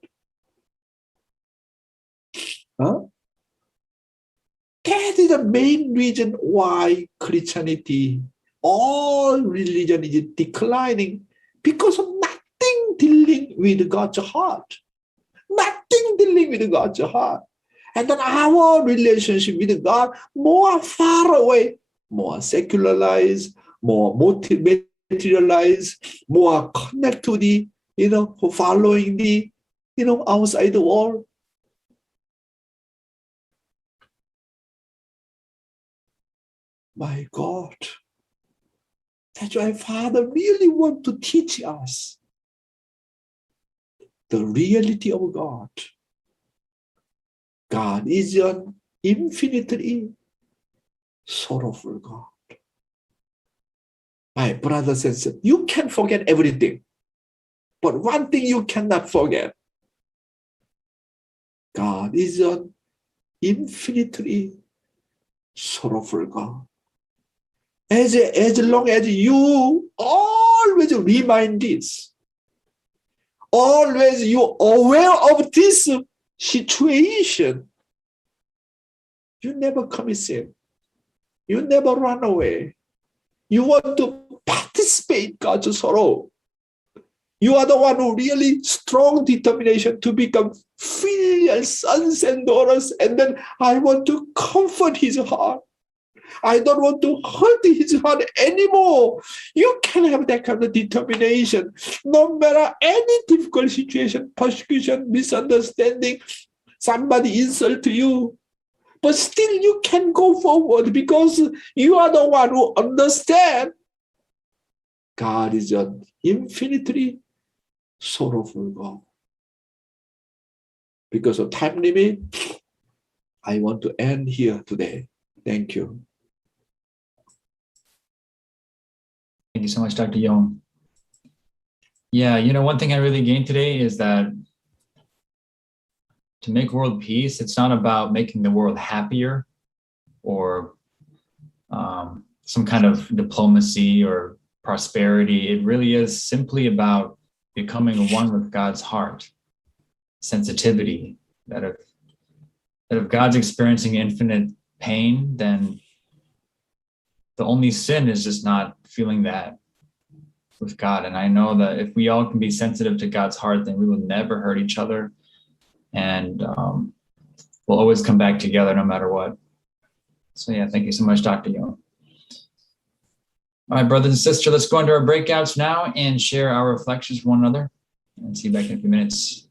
Huh? That is the main reason why Christianity, all religion is declining, because of nothing dealing with God's heart. Nothing dealing with God's heart. And then our relationship with God more far away, more secularized, more materialized, more connected to the, following the, outside the world. My God. That's why Father really wants to teach us the reality of God. God is an infinitely sorrowful God. My brothers and sisters, you can forget everything. But one thing you cannot forget. God is an infinitely sorrowful God. As long as you always remind this, always you're aware of this situation, you never commit sin. You never run away. You want to participate in God's sorrow. You are the one who really strong determination to become filial sons and daughters, and then I want to comfort his heart. I don't want to hurt his heart anymore. You can have that kind of determination. No matter any difficult situation, persecution, misunderstanding, somebody insult you, but still you can go forward because you are the one who understands God is an infinitely sorrowful God. Because of time limit, I want to end here today. Thank you. Thank you so much, Dr. Yong. Yeah, one thing I really gained today is that to make world peace, it's not about making the world happier or some kind of diplomacy or prosperity. It really is simply about becoming one with God's heart, sensitivity, that if God's experiencing infinite pain, then the only sin is just not feeling that with God. And I know that if we all can be sensitive to God's heart, then we will never hurt each other. And we'll always come back together no matter what. So yeah, thank you so much, Dr. Yong. All right, brothers and sisters, let's go into our breakouts now and share our reflections with one another. And see you back in a few minutes.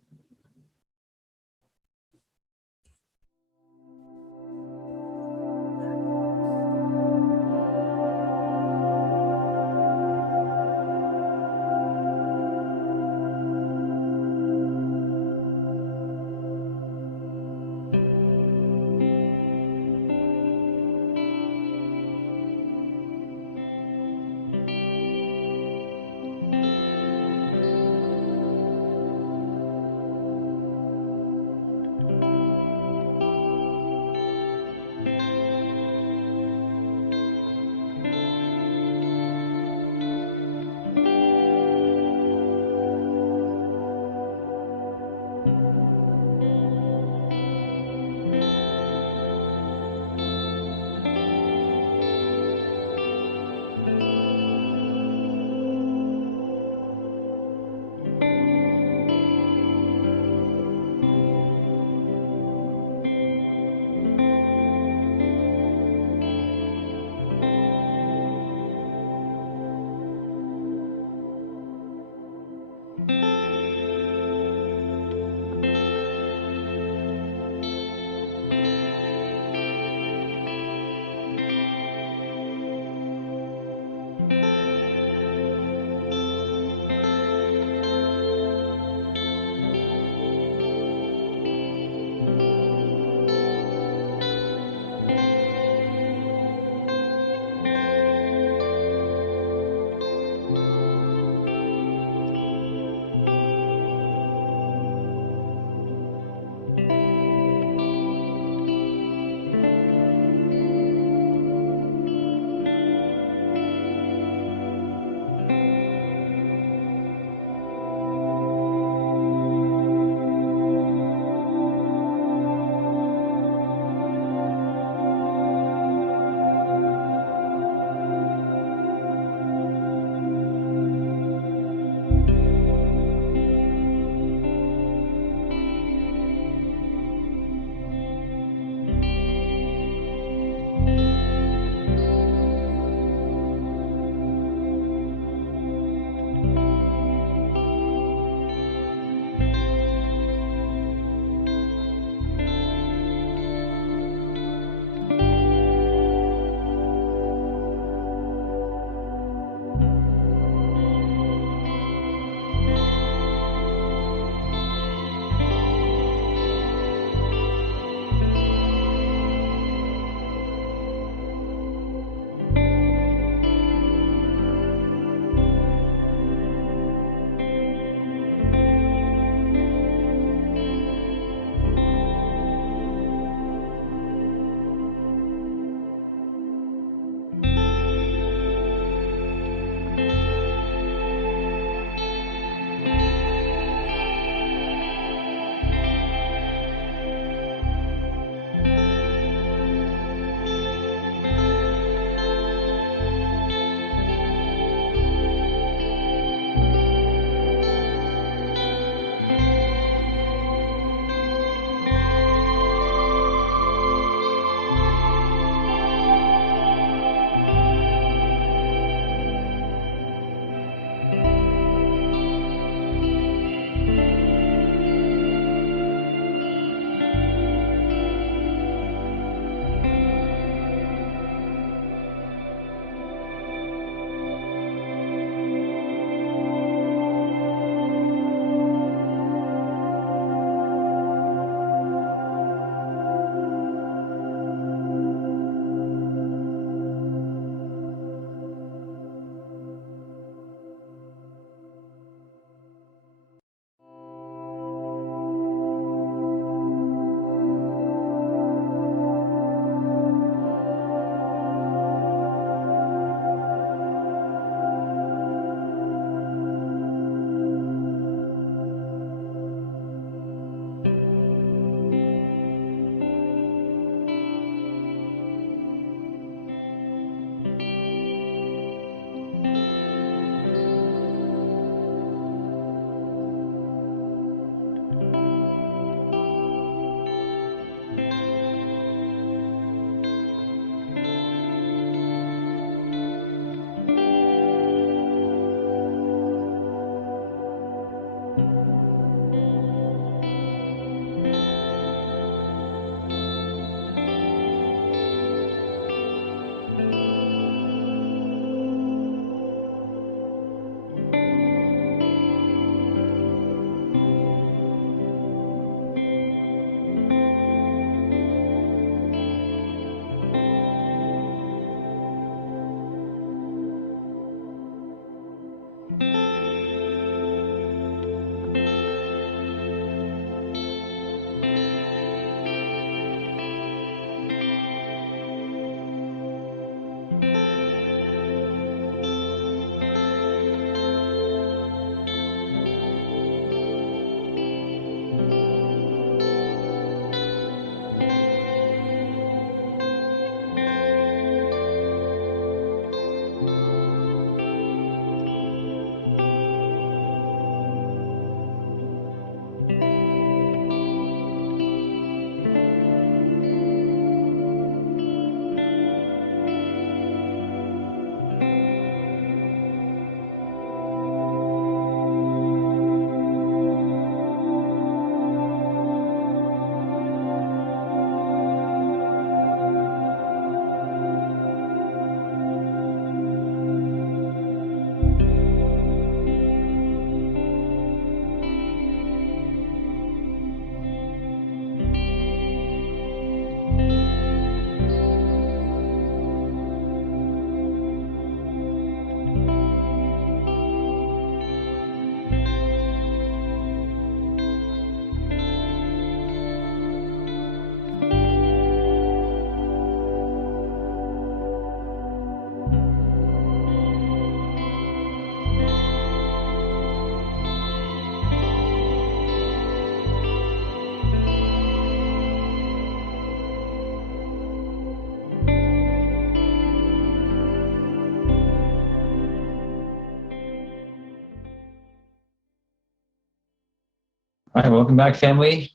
All right, welcome back, family.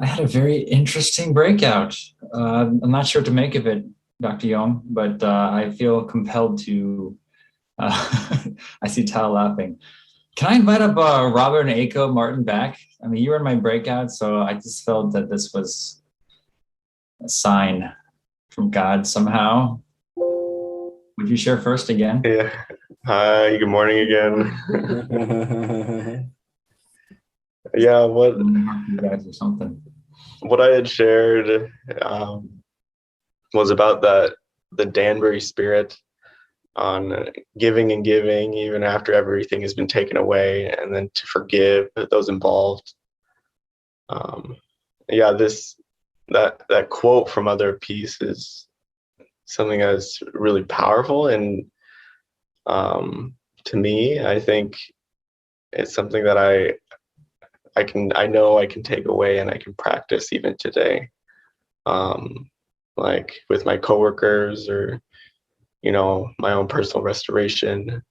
I had a very interesting breakout. I'm not sure what to make of it, Dr. Yong, but I feel compelled to. I see Tal laughing. Can I invite up Robert and Aiko Martin back? I mean, you were in my breakout, so I just felt that this was a sign from God somehow. Would you share first again? Yeah. Hi, good morning again. Yeah, what You guys or something. I had shared was about the Danbury spirit on giving and giving even after everything has been taken away, and then to forgive those involved. Yeah, that quote from Other Peace is something that's really powerful, and to me, I think it's something that I know I can take away and I can practice even today, like with my coworkers or my own personal restoration.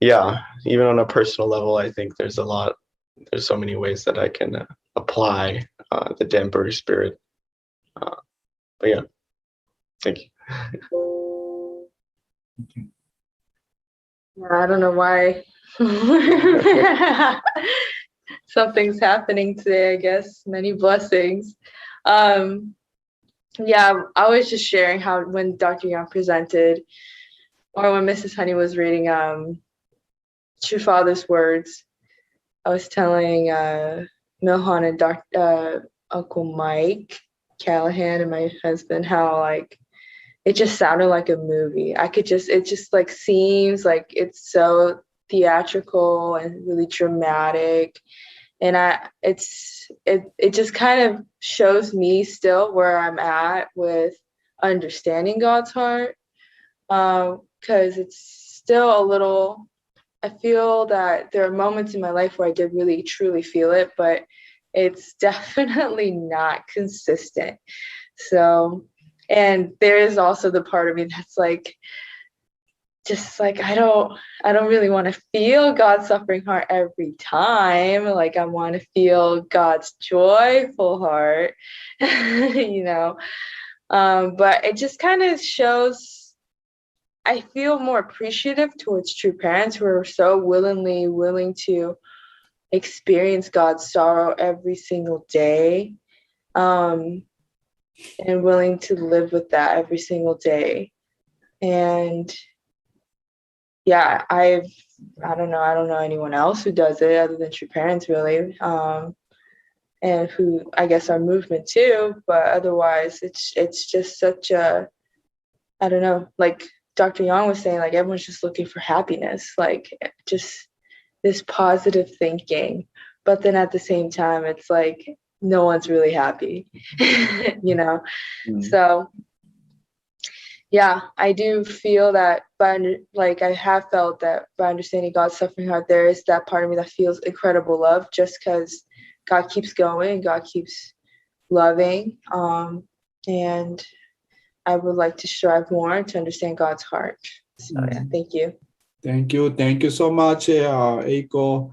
Yeah, even on a personal level, I think there's so many ways that I can apply the Danbury spirit. But yeah, thank you. I don't know why. Something's happening today, I guess. Many blessings. Yeah, I was just sharing how when Dr. Young presented, or when Mrs. Honey was reading True Father's words, I was telling Milhan and Uncle Mike Callahan and my husband how it just sounded like a movie. It just like seems like it's so theatrical and really dramatic. And it just kind of shows me still where I'm at with understanding God's heart. Because it's still a little, I feel that there are moments in my life where I did really truly feel it, but it's definitely not consistent. So, and there is also the part of me that's just like I don't really want to feel God's suffering heart every time. Like I want to feel God's joyful heart, But it just kind of shows. I feel more appreciative towards true parents who are so willing to experience God's sorrow every single day, and willing to live with that every single day. And yeah, I don't know anyone else who does it other than true parents, really, and who I guess our movement too. But otherwise, it's just such a, I don't know, like Dr. Yong was saying, like everyone's just looking for happiness, like just this positive thinking. But then at the same time, it's like no one's really happy, So yeah, I do feel that I have felt that by understanding God's suffering heart, there is that part of me that feels incredible love just because God keeps going, God keeps loving. And I would like to strive more to understand God's heart. So yeah, thank you. Thank you so much, Eiko.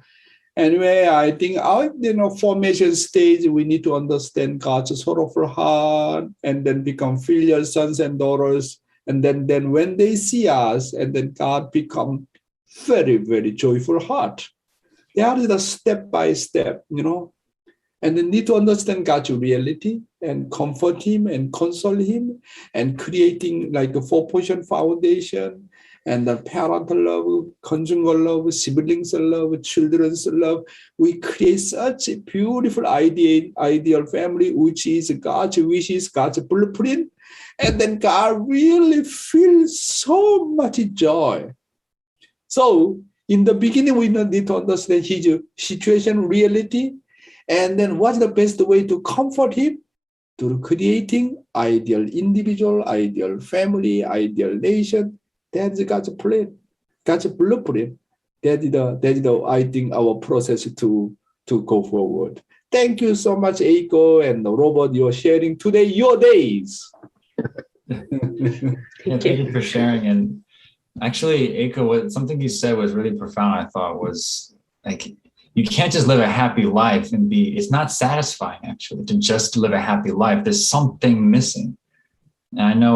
Anyway, I think our formation stage, we need to understand God's sorrowful heart and then become filial sons and daughters. And then when they see us, and then God become very, very joyful heart. That is the step by step, And then need to understand God's reality and comfort him and console him and creating like a 4-portion foundation and the parental love, conjugal love, siblings love, children's love. We create such a beautiful ideal family, which is God's wishes, God's blueprint. And then God really feels so much joy. So in the beginning, we need to understand his situation, reality, and then what's the best way to comfort him? Through creating ideal individual, ideal family, ideal nation. That's God's plan, God's blueprint. That is the I think our process to go forward. Thank you so much, Eiko and Robert. You're sharing today your days. Thank you for sharing. And actually, Eiko, something you said was really profound. I thought was like you can't just live a happy life and it's not satisfying actually to just live a happy life. There's something missing. And I know,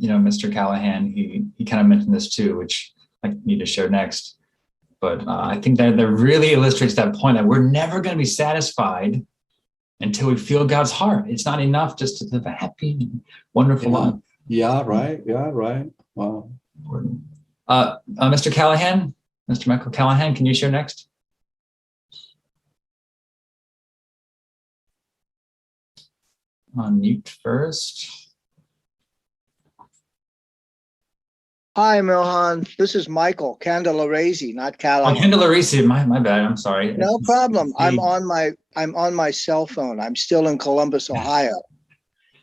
Mr. Callahan, he kind of mentioned this too, which I need to share next. But I think that really illustrates that point that we're never going to be satisfied until we feel God's heart. It's not enough just to live a happy, wonderful life. Yeah, right. Yeah, right. Wow. Mr. Callahan, Mr. Michael Callahan, can you share next? Unmute first. Hi, Milhan. This is Michael Candelaresi, not Oh, Callahan. Candelaresi, my bad. I'm sorry. No problem. I'm on my cell phone. I'm still in Columbus, Ohio,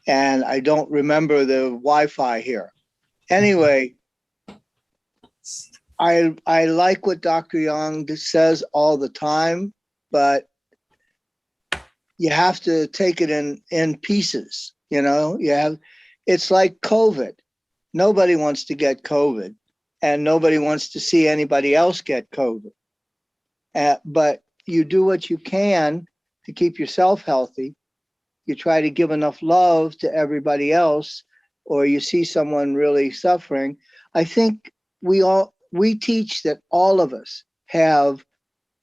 and I don't remember the Wi-Fi here. Anyway, I like what Dr. Yong says all the time, but you have to take it in pieces. It's like COVID. Nobody wants to get COVID, and nobody wants to see anybody else get COVID. But you do what you can to keep yourself healthy. You try to give enough love to everybody else, or you see someone really suffering. I think we teach that all of us have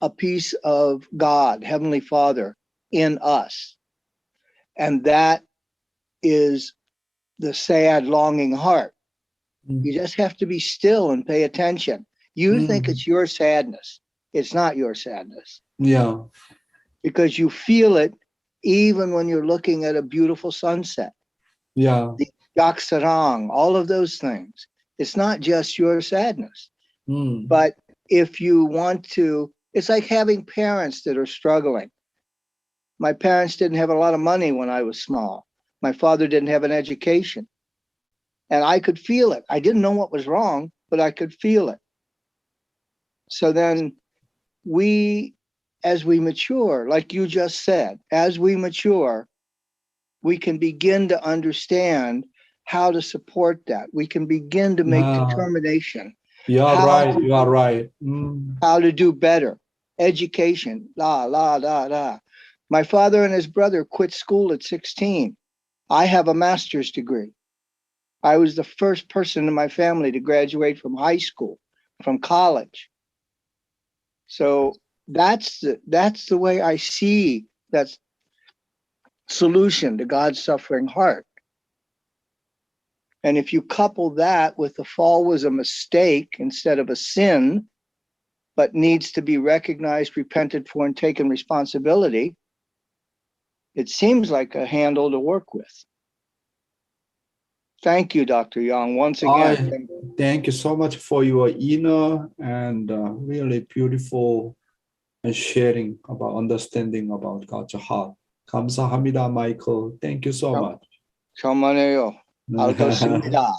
a piece of God, Heavenly Father, in us. And that is the sad, longing heart. You just have to be still and pay attention. You think it's your sadness. It's not your sadness. Yeah. Because you feel it even when you're looking at a beautiful sunset. Yeah. The yaksarang, all of those things. It's not just your sadness. But if you want to, it's like having parents that are struggling. My parents didn't have a lot of money when I was small. My father didn't have an education. And I could feel it. I didn't know what was wrong, but I could feel it. So then as we mature, like you just said, as we mature, we can begin to understand how to support that. We can begin to make determination. You are right. You are right. How to do better. Education, My father and his brother quit school at 16. I have a master's degree. I was the first person in my family to graduate from high school, from college. So that's the way I see that solution to God's suffering heart. And if you couple that with the fall was a mistake instead of a sin, but needs to be recognized, repented for, and taken responsibility, it seems like a handle to work with. Thank you, Dr. Yong, once again. Thank you so much for your inner and really beautiful sharing about understanding about God's heart. 감사합니다, Michael. Thank you so much. 정말요. 알겠습니다.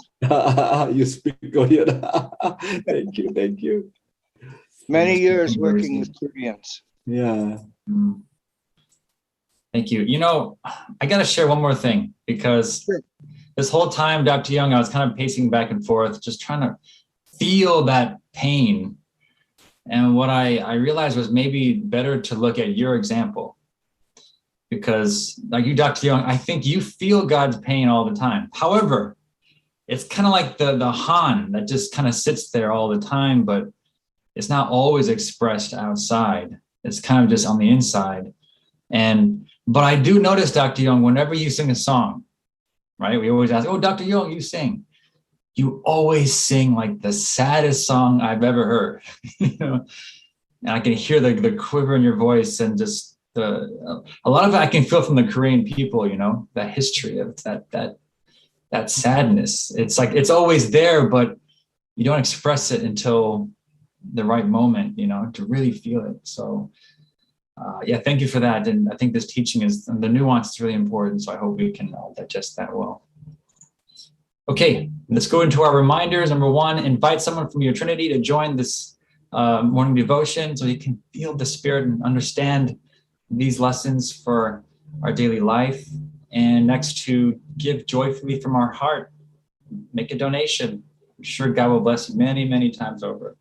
You speak Korean. Thank you. Many years working with Koreans. Yeah. Thank you. I got to share one more thing because this whole time, Dr. Yong, I was kind of pacing back and forth, just trying to feel that pain. And what I realized was maybe better to look at your example. Because like you, Dr. Yong, I think you feel God's pain all the time. However, it's kind of like the Han that just kind of sits there all the time, but it's not always expressed outside. It's kind of just on the inside. But I do notice, Dr. Yong, whenever you sing a song, right? We always ask, oh, Dr. Yong, you sing. You always sing like the saddest song I've ever heard. And I can hear the quiver in your voice and just a lot of it I can feel from the Korean people, that history of that sadness. It's like it's always there, but you don't express it until the right moment, to really feel it. So thank you for that. And I think this teaching and the nuance is really important. So I hope we can all digest that well. Okay, let's go into our reminders. Number one, invite someone from your Trinity to join this morning devotion so you can feel the Spirit and understand these lessons for our daily life. And next, to give joyfully from our heart, make a donation. I'm sure God will bless you many, many times over.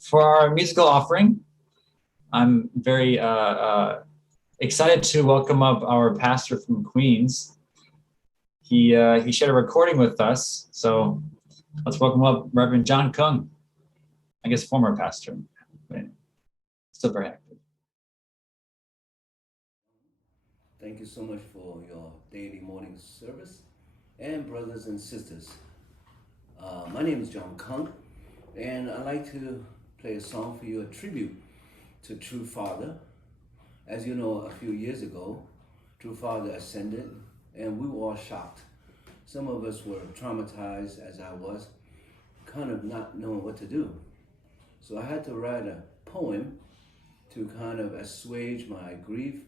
For our musical offering, I'm very excited to welcome up our pastor from Queens. He shared a recording with us, so let's welcome up Reverend John Kung, I guess former pastor, but still very active. Thank you so much for your daily morning service. And brothers and sisters, my name is John Kung, and I'd like to play a song for you, a tribute to True Father. As you know, a few years ago, True Father ascended, and we were all shocked. Some of us were traumatized, as I was, kind of not knowing what to do. So I had to write a poem to kind of assuage my grief,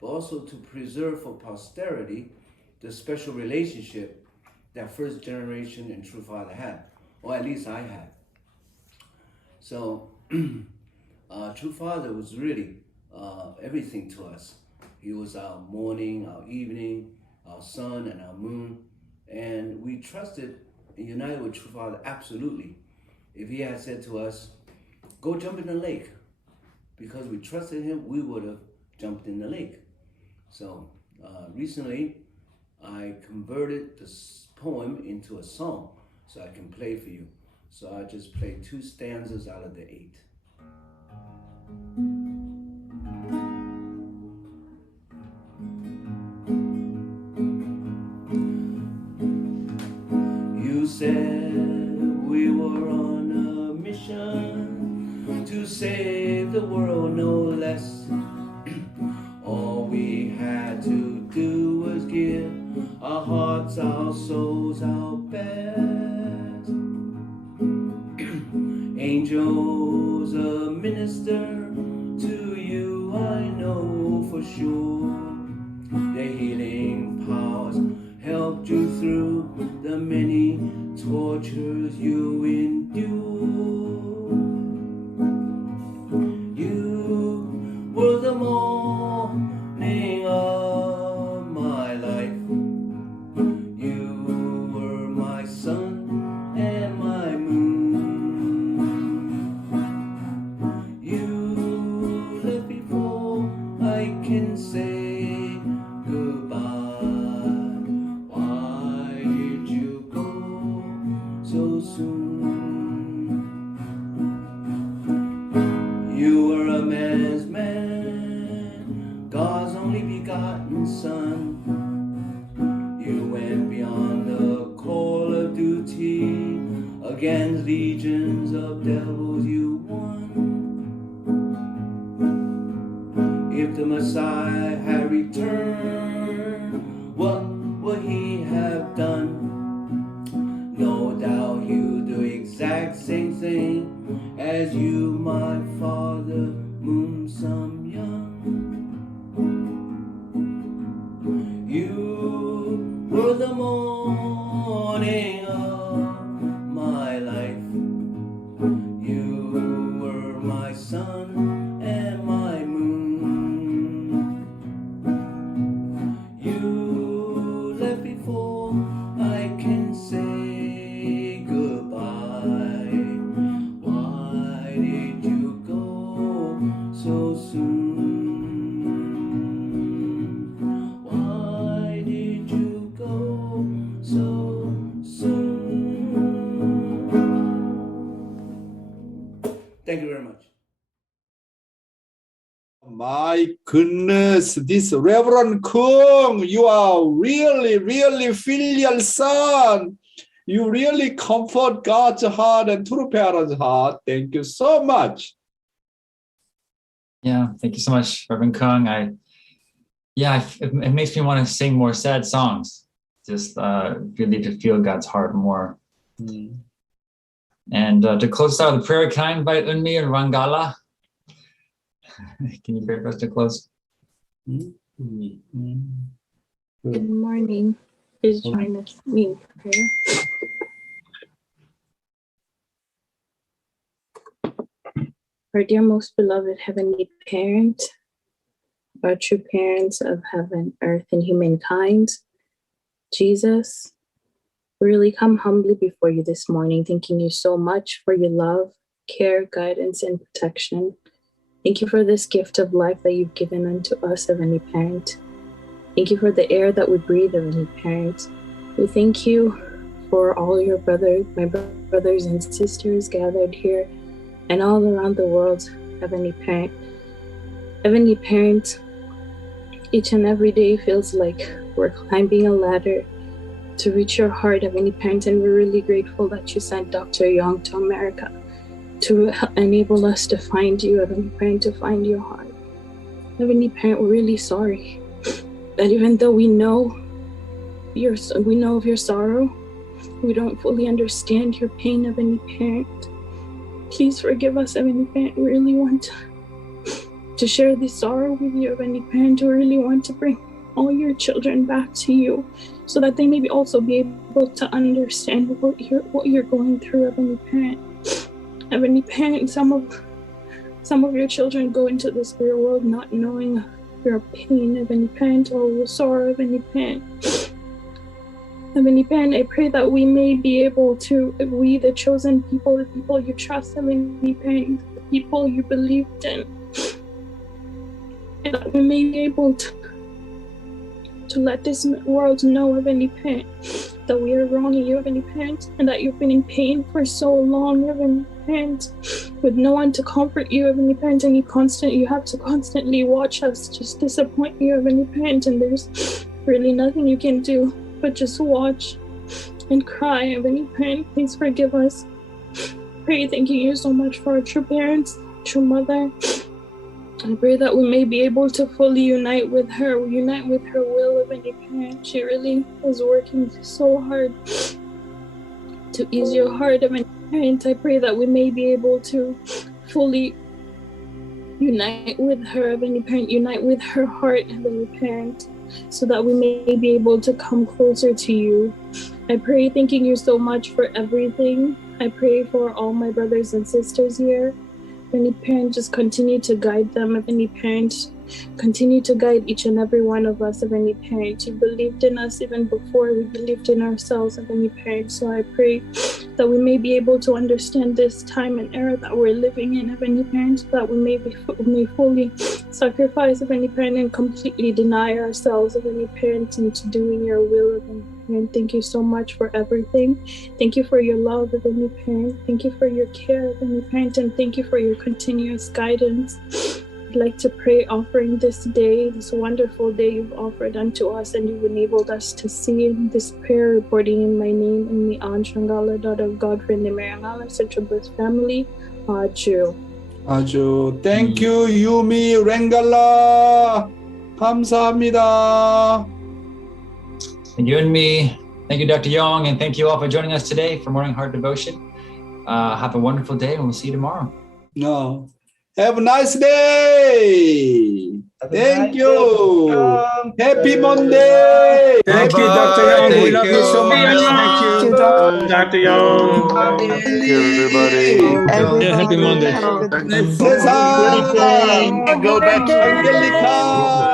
but also to preserve for posterity the special relationship that first generation and True Father had, or at least I had. So True Father was really everything to us. He was our morning, our evening, our sun and our moon, and we trusted and united with True Father absolutely. If he had said to us, go jump in the lake, because we trusted him, we would have jumped in the lake. So recently, I converted this poem into a song so I can play for you. So I just played 2 stanzas out of the 8. You said we were on a mission to save the world, no less. All we had to do was give our hearts, our souls, our best. Angels a minister to you, I know for sure. The healing powers helped you through the many tortures you endured. You were the morning of my life. You were my sun and my moon. You left before I can say goodbye. Why did you go so soon? You were a man's man, God's only begotten son. You went beyond the call of duty, against legions of devils you won. If the Messiah had returned, what would he have done? No doubt he'll do exact same thing as you, my father, moon some young. You were the morning of my life. You were my sun and my moon. You left before I can say goodbye. Why did you go so soon? Why did you go so soon? Thank you very much. My goodness, this Reverend Kung, you are really, really filial son. You really comfort God's heart and true parents' heart. Thank you so much. Yeah, thank you so much, Reverend Kung. It makes me want to sing more sad songs. Just really to feel God's heart more. And to close out the prayer, can I invite Unmi and Rangala? Can you pray for us to close? Good morning. Please join us in prayer. Our dear most beloved Heavenly Parent, our true parents of heaven, earth, and humankind, Jesus, we really come humbly before you this morning, thanking you so much for your love, care, guidance, and protection. Thank you for this gift of life that you've given unto us, Heavenly Parent. Thank you for the air that we breathe, Heavenly Parent. We thank you for all your my brothers and sisters gathered here and all around the world, Heavenly Parent. Heavenly Parent, each and every day feels like we're climbing a ladder to reach your heart, Heavenly Parent, and we're really grateful that you sent Dr. Yong to America to enable us to find you, Heavenly Parent, to find your heart. Heavenly Parent, we're really sorry that even though we know of your sorrow, we don't fully understand your pain, Heavenly Parent. Please forgive us, Heavenly Parent. We really want to share this sorrow with you, Heavenly Parent. We really want to bring all your children back to you so that they may also be able to understand what you're going through, Heavenly Parent. Heavenly Parent, some of your children go into the spirit world not knowing your pain, Heavenly Parent, or your sorrow, Heavenly Parent. Heavenly Parent, I pray that we may be able to, we the chosen people, the people you trust, Heavenly Parent, the people you believed in, and that we may be able to let this world know, Heavenly Parent, that we are wronging you, Heavenly Parent, and that you've been in pain for so long, Heavenly Parent, with no one to comfort you, Heavenly Parent, and you have to constantly watch us just disappoint you, Heavenly Parent, and there's really nothing you can do but just watch and cry, Heavenly Parent. Please forgive us. Pray, thanking you so much for our true parents, true mother. I pray that we may be able to fully unite with her will, Heavenly Parent. She really is working so hard to ease your heart, Heavenly Parent. I pray that we may be able to fully unite with her, Heavenly Parent, unite with her heart, Heavenly Parent, so that we may be able to come closer to you. I pray, thanking you so much for everything. I pray for all my brothers and sisters here. Heavenly Parent, just continue to guide them, Heavenly Parent. Continue to guide each and every one of us, Heavenly Parent. You believed in us even before we believed in ourselves, Heavenly Parent. So I pray that we may be able to understand this time and era that we're living in, Heavenly Parent, that we may fully sacrifice, Heavenly Parent, and completely deny ourselves, Heavenly Parent, into doing your will, Heavenly Parent. Thank you so much for everything. Thank you for your love, Heavenly Parent. Thank you for your care, Heavenly Parent, and thank you for your continuous guidance. I'd like to pray, offering this day, this wonderful day you've offered unto us and you've enabled us to see in this prayer reporting in my name, in the Anshangala, daughter of God, friend Mariangala, Central Birth Family. Aju. 아주 thank you 유미 랭갈라 감사합니다. And you and me. Thank you, Dr. Yong, and thank you all for joining us today for Morning Heart Devotion. Have a wonderful day, and we'll see you tomorrow. No. Have a nice day. Thank you. Happy Monday. Thank you, Dr. Young. We love you so much. Thank you, Dr. Young. Thank you, everybody. Happy Monday. 세상 Go back to angelica.